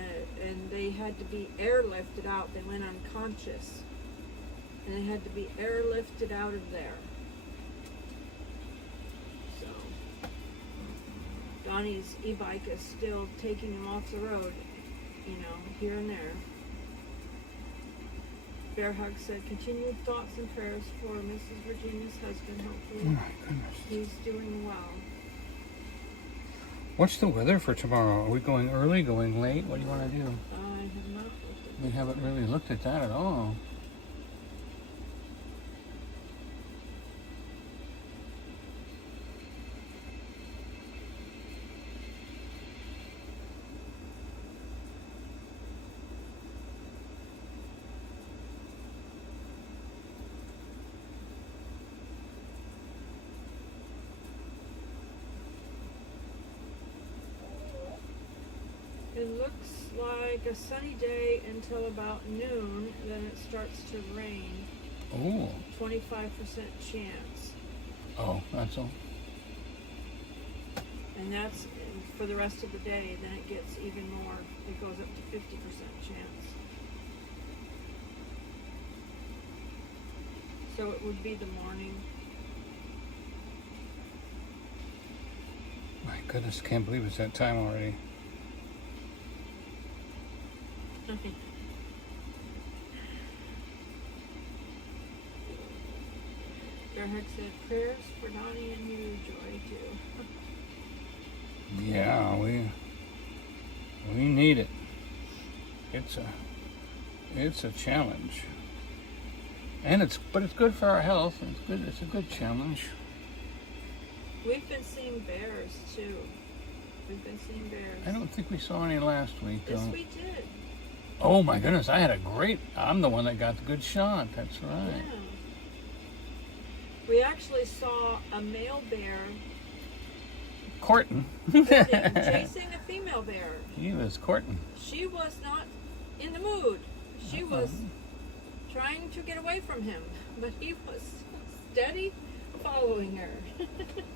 they had to be airlifted out. They went unconscious, and they had to be airlifted out of there. So Donnie's e-bike is still taking him off the road, you know, here and there. Bear Hug said, continued thoughts and prayers for Mrs. Virginia's husband. Oh Hopefully my goodness. he's doing well. What's the weather for tomorrow? Are we going early, going late? What do you want to do? I have not looked at We haven't really looked at that at all. It looks like a sunny day until about noon, then it starts to rain. Oh. 25% chance. Oh, that's all. And that's for the rest of the day. Then it gets even more. It goes up to 50% chance. So it would be the morning. My goodness, can't believe it's that time already. Bearhead said, prayers for Donnie and you, Joy, too. Yeah, we need it. It's a challenge. And it's good for our health. It's a good challenge. We've been seeing bears, too. We've been seeing bears. I don't think we saw any last week, Yes, though. we did. Oh my goodness, I'm the one that got the good shot. That's right. Yeah. We actually saw a male bear Courting. chasing a female bear. He was courting. She was not in the mood. She was trying to get away from him, but he was steady following her.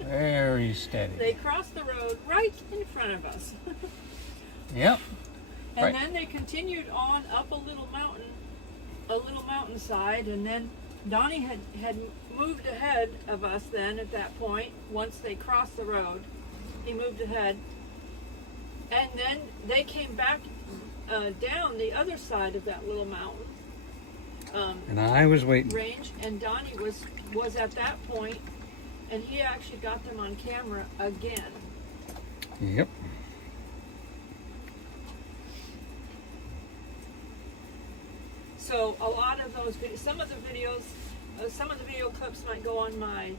Very steady. They crossed the road right in front of us. Yep. And Right. then they continued on up a little mountainside, and then Donnie had moved ahead of us then at that point. Once they crossed the road, he moved ahead. And then they came back down the other side of that little mountain, And I was waiting. range, and Donnie was at that point, and he actually got them on camera again. Yep. So a lot of those, some of the videos, some of the video clips might go on my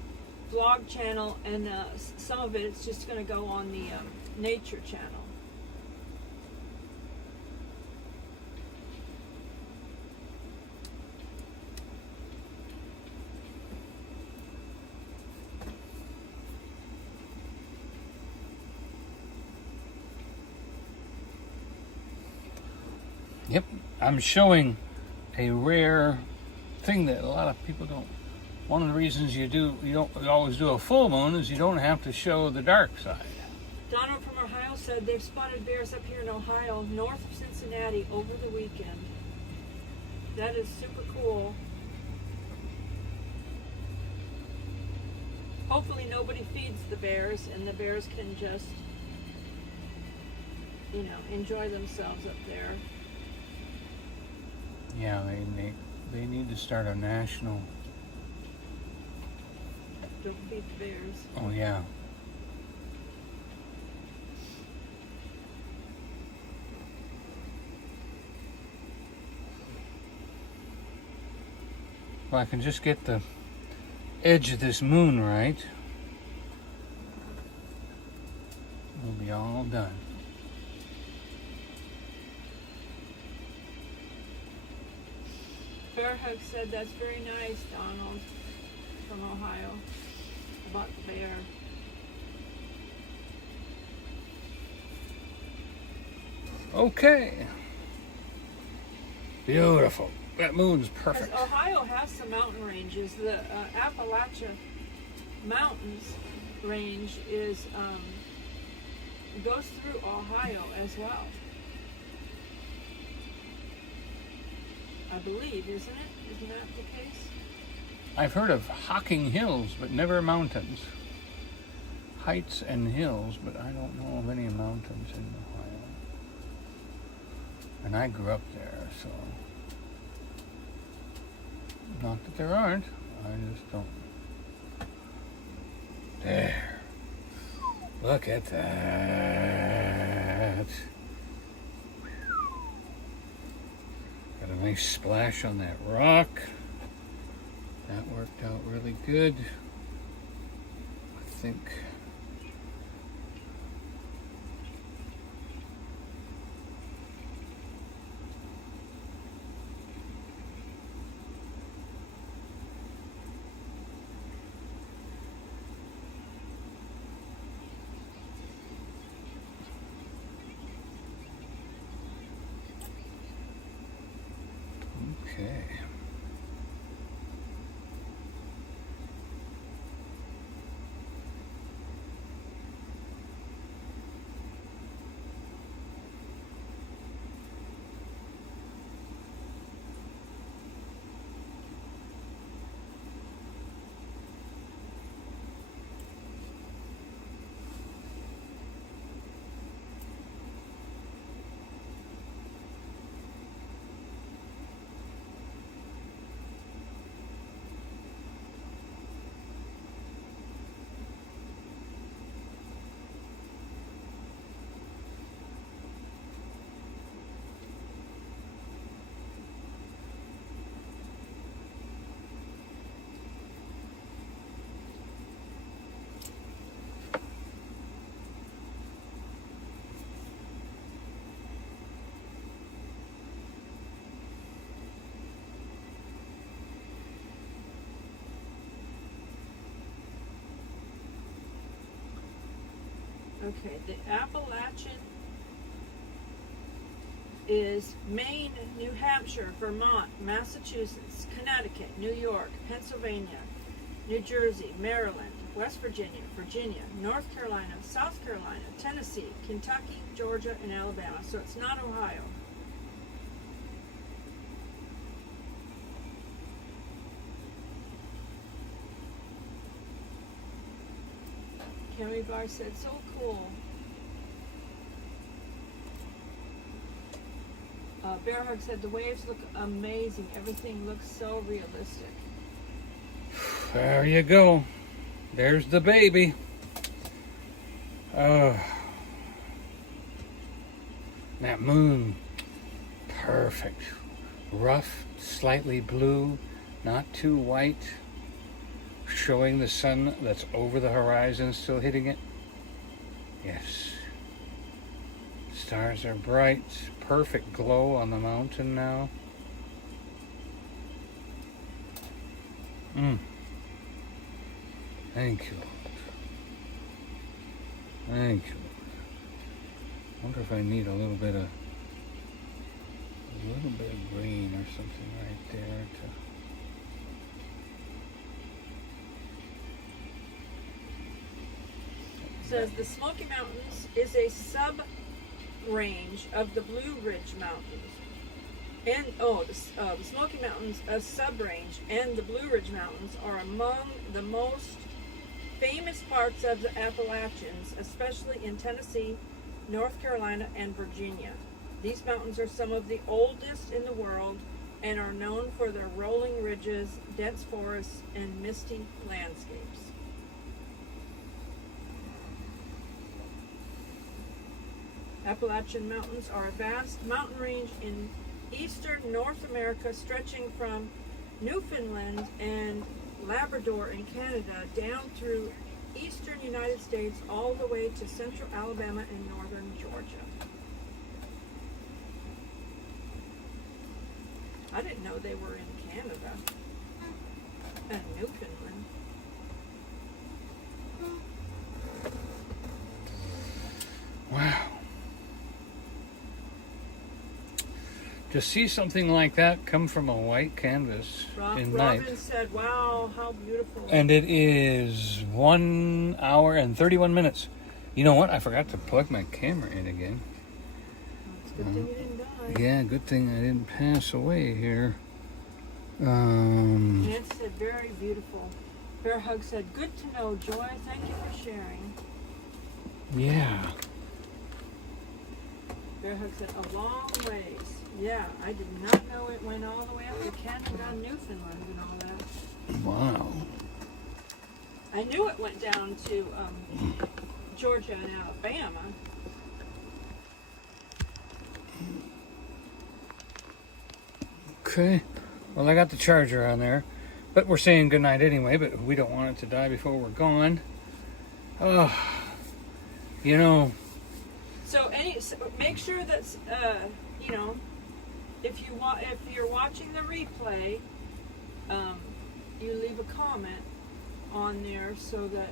vlog channel, and some of it's just going to go on the nature channel. Yep. I'm showing a rare thing that a lot of people don't. One of the reasons you don't always do a full moon is you don't have to show the dark side. Donald from Ohio said they've spotted bears up here in Ohio, north of Cincinnati, over the weekend. That is super cool. Hopefully nobody feeds the bears, and the bears can just, enjoy themselves up there. Yeah, they need to start a national. Don't feed the bears. Oh yeah. Well, I can just get the edge of this moon right. We'll be all done. Bearhug said that's very nice, Donald from Ohio, about the bear. Okay. Beautiful. That moon's perfect. Because Ohio has some mountain ranges. The Appalachia Mountains range goes through Ohio as well. I believe, isn't it? Isn't that the case? I've heard of Hocking Hills, but never mountains. Heights and hills, but I don't know of any mountains in Ohio. And I grew up there, so. Not that there aren't, I just don't. There. Look at that. Got a nice splash on that rock. That worked out really good. I think. Okay. Okay, the Appalachian is Maine, New Hampshire, Vermont, Massachusetts, Connecticut, New York, Pennsylvania, New Jersey, Maryland, West Virginia, Virginia, North Carolina, South Carolina, Tennessee, Kentucky, Georgia, and Alabama. So it's not Ohio. Cammy Bar said, so cool. Bear Hug said the waves look amazing. Everything looks so realistic. There you go. There's the baby. That moon, perfect. Rough, slightly blue, not too white, showing the sun that's over the horizon still hitting it. Yes. Stars are bright, perfect glow on the mountain now. Thank you. Thank you. Wonder if I need a little bit of green or something right there to. Says the Smoky Mountains is a sub-range of the Blue Ridge Mountains. And the Smoky Mountains, a sub-range, and the Blue Ridge Mountains are among the most famous parts of the Appalachians, especially in Tennessee, North Carolina, and Virginia. These mountains are some of the oldest in the world and are known for their rolling ridges, dense forests, and misty landscapes. Appalachian Mountains are a vast mountain range in eastern North America, stretching from Newfoundland and Labrador in Canada down through eastern United States all the way to central Alabama and northern Georgia. I didn't know they were in Canada and Newfoundland. Wow. To see something like that come from a white canvas in night. Robin said, wow, how beautiful. And it is 1 hour and 31 minutes. You know what? I forgot to plug my camera in again. It's a good thing you didn't die. Yeah, good thing I didn't pass away here. Nancy said, very beautiful. Bear Hug said, good to know, Joy. Thank you for sharing. Yeah. Bear Hug said, a long ways. Yeah, I did not know it went all the way up to Canada and Newfoundland and all that. Wow. I knew it went down to Georgia and Alabama. Okay. Well, I got the charger on there. But we're saying goodnight anyway, but we don't want it to die before we're gone. Oh, you know. So make sure that, you know, if you're watching the replay, you leave a comment on there so that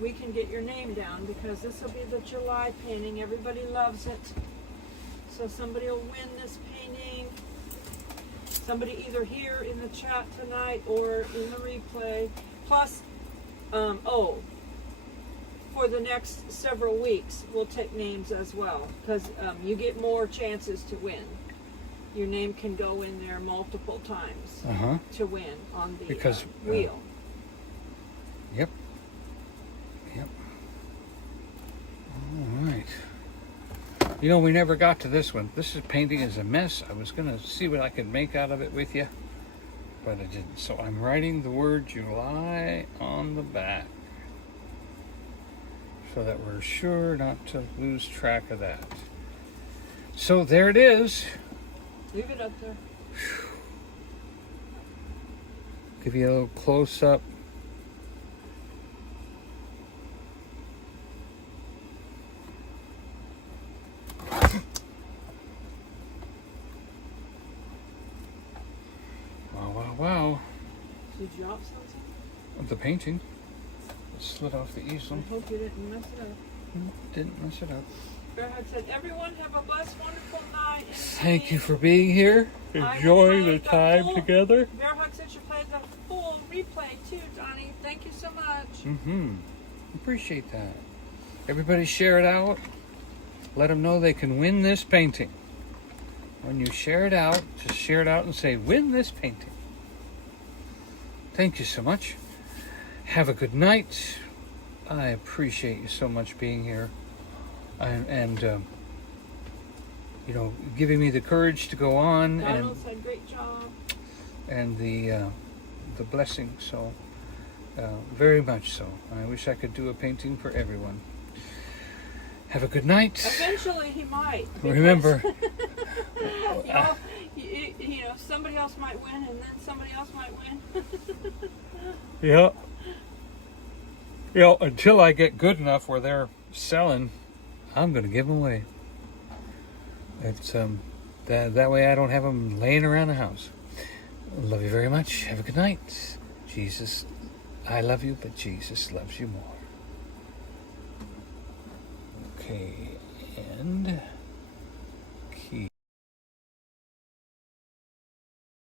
we can get your name down, because this will be the July painting. Everybody loves it. So somebody will win this painting. Somebody either here in the chat tonight or in the replay. Plus, for the next several weeks, we'll take names as well, because you get more chances to win. Your name can go in there multiple times to win on the wheel. Yep. All right. You know, we never got to this one. This painting is a mess. I was going to see what I could make out of it with you, but I didn't. So I'm writing the word July on the back so that we're sure not to lose track of that. So there it is. Leave it up there. Give you a little close up. Wow. Did you drop something? The painting. It slid off the easel. I hope you didn't mess it up. Didn't mess it up. Bearhead said, everyone have a blessed, wonderful night. Thank you for being here. Enjoying the time together. Bearhead said you played the full replay too, Donnie. Thank you so much. Appreciate that. Everybody share it out. Let them know they can win this painting. When you share it out, just share it out and say, win this painting. Thank you so much. Have a good night. I appreciate you so much being here. And giving me the courage to go on, Donald said, great job. and the blessing. So very much so. I wish I could do a painting for everyone. Have a good night. Eventually he might. because, Remember, somebody else might win, and then somebody else might win. yeah. Until I get good enough where they're selling, I'm going to give them away. It's that way I don't have them laying around the house. Love you very much. Have a good night. Jesus, I love you, but Jesus loves you more. Okay, and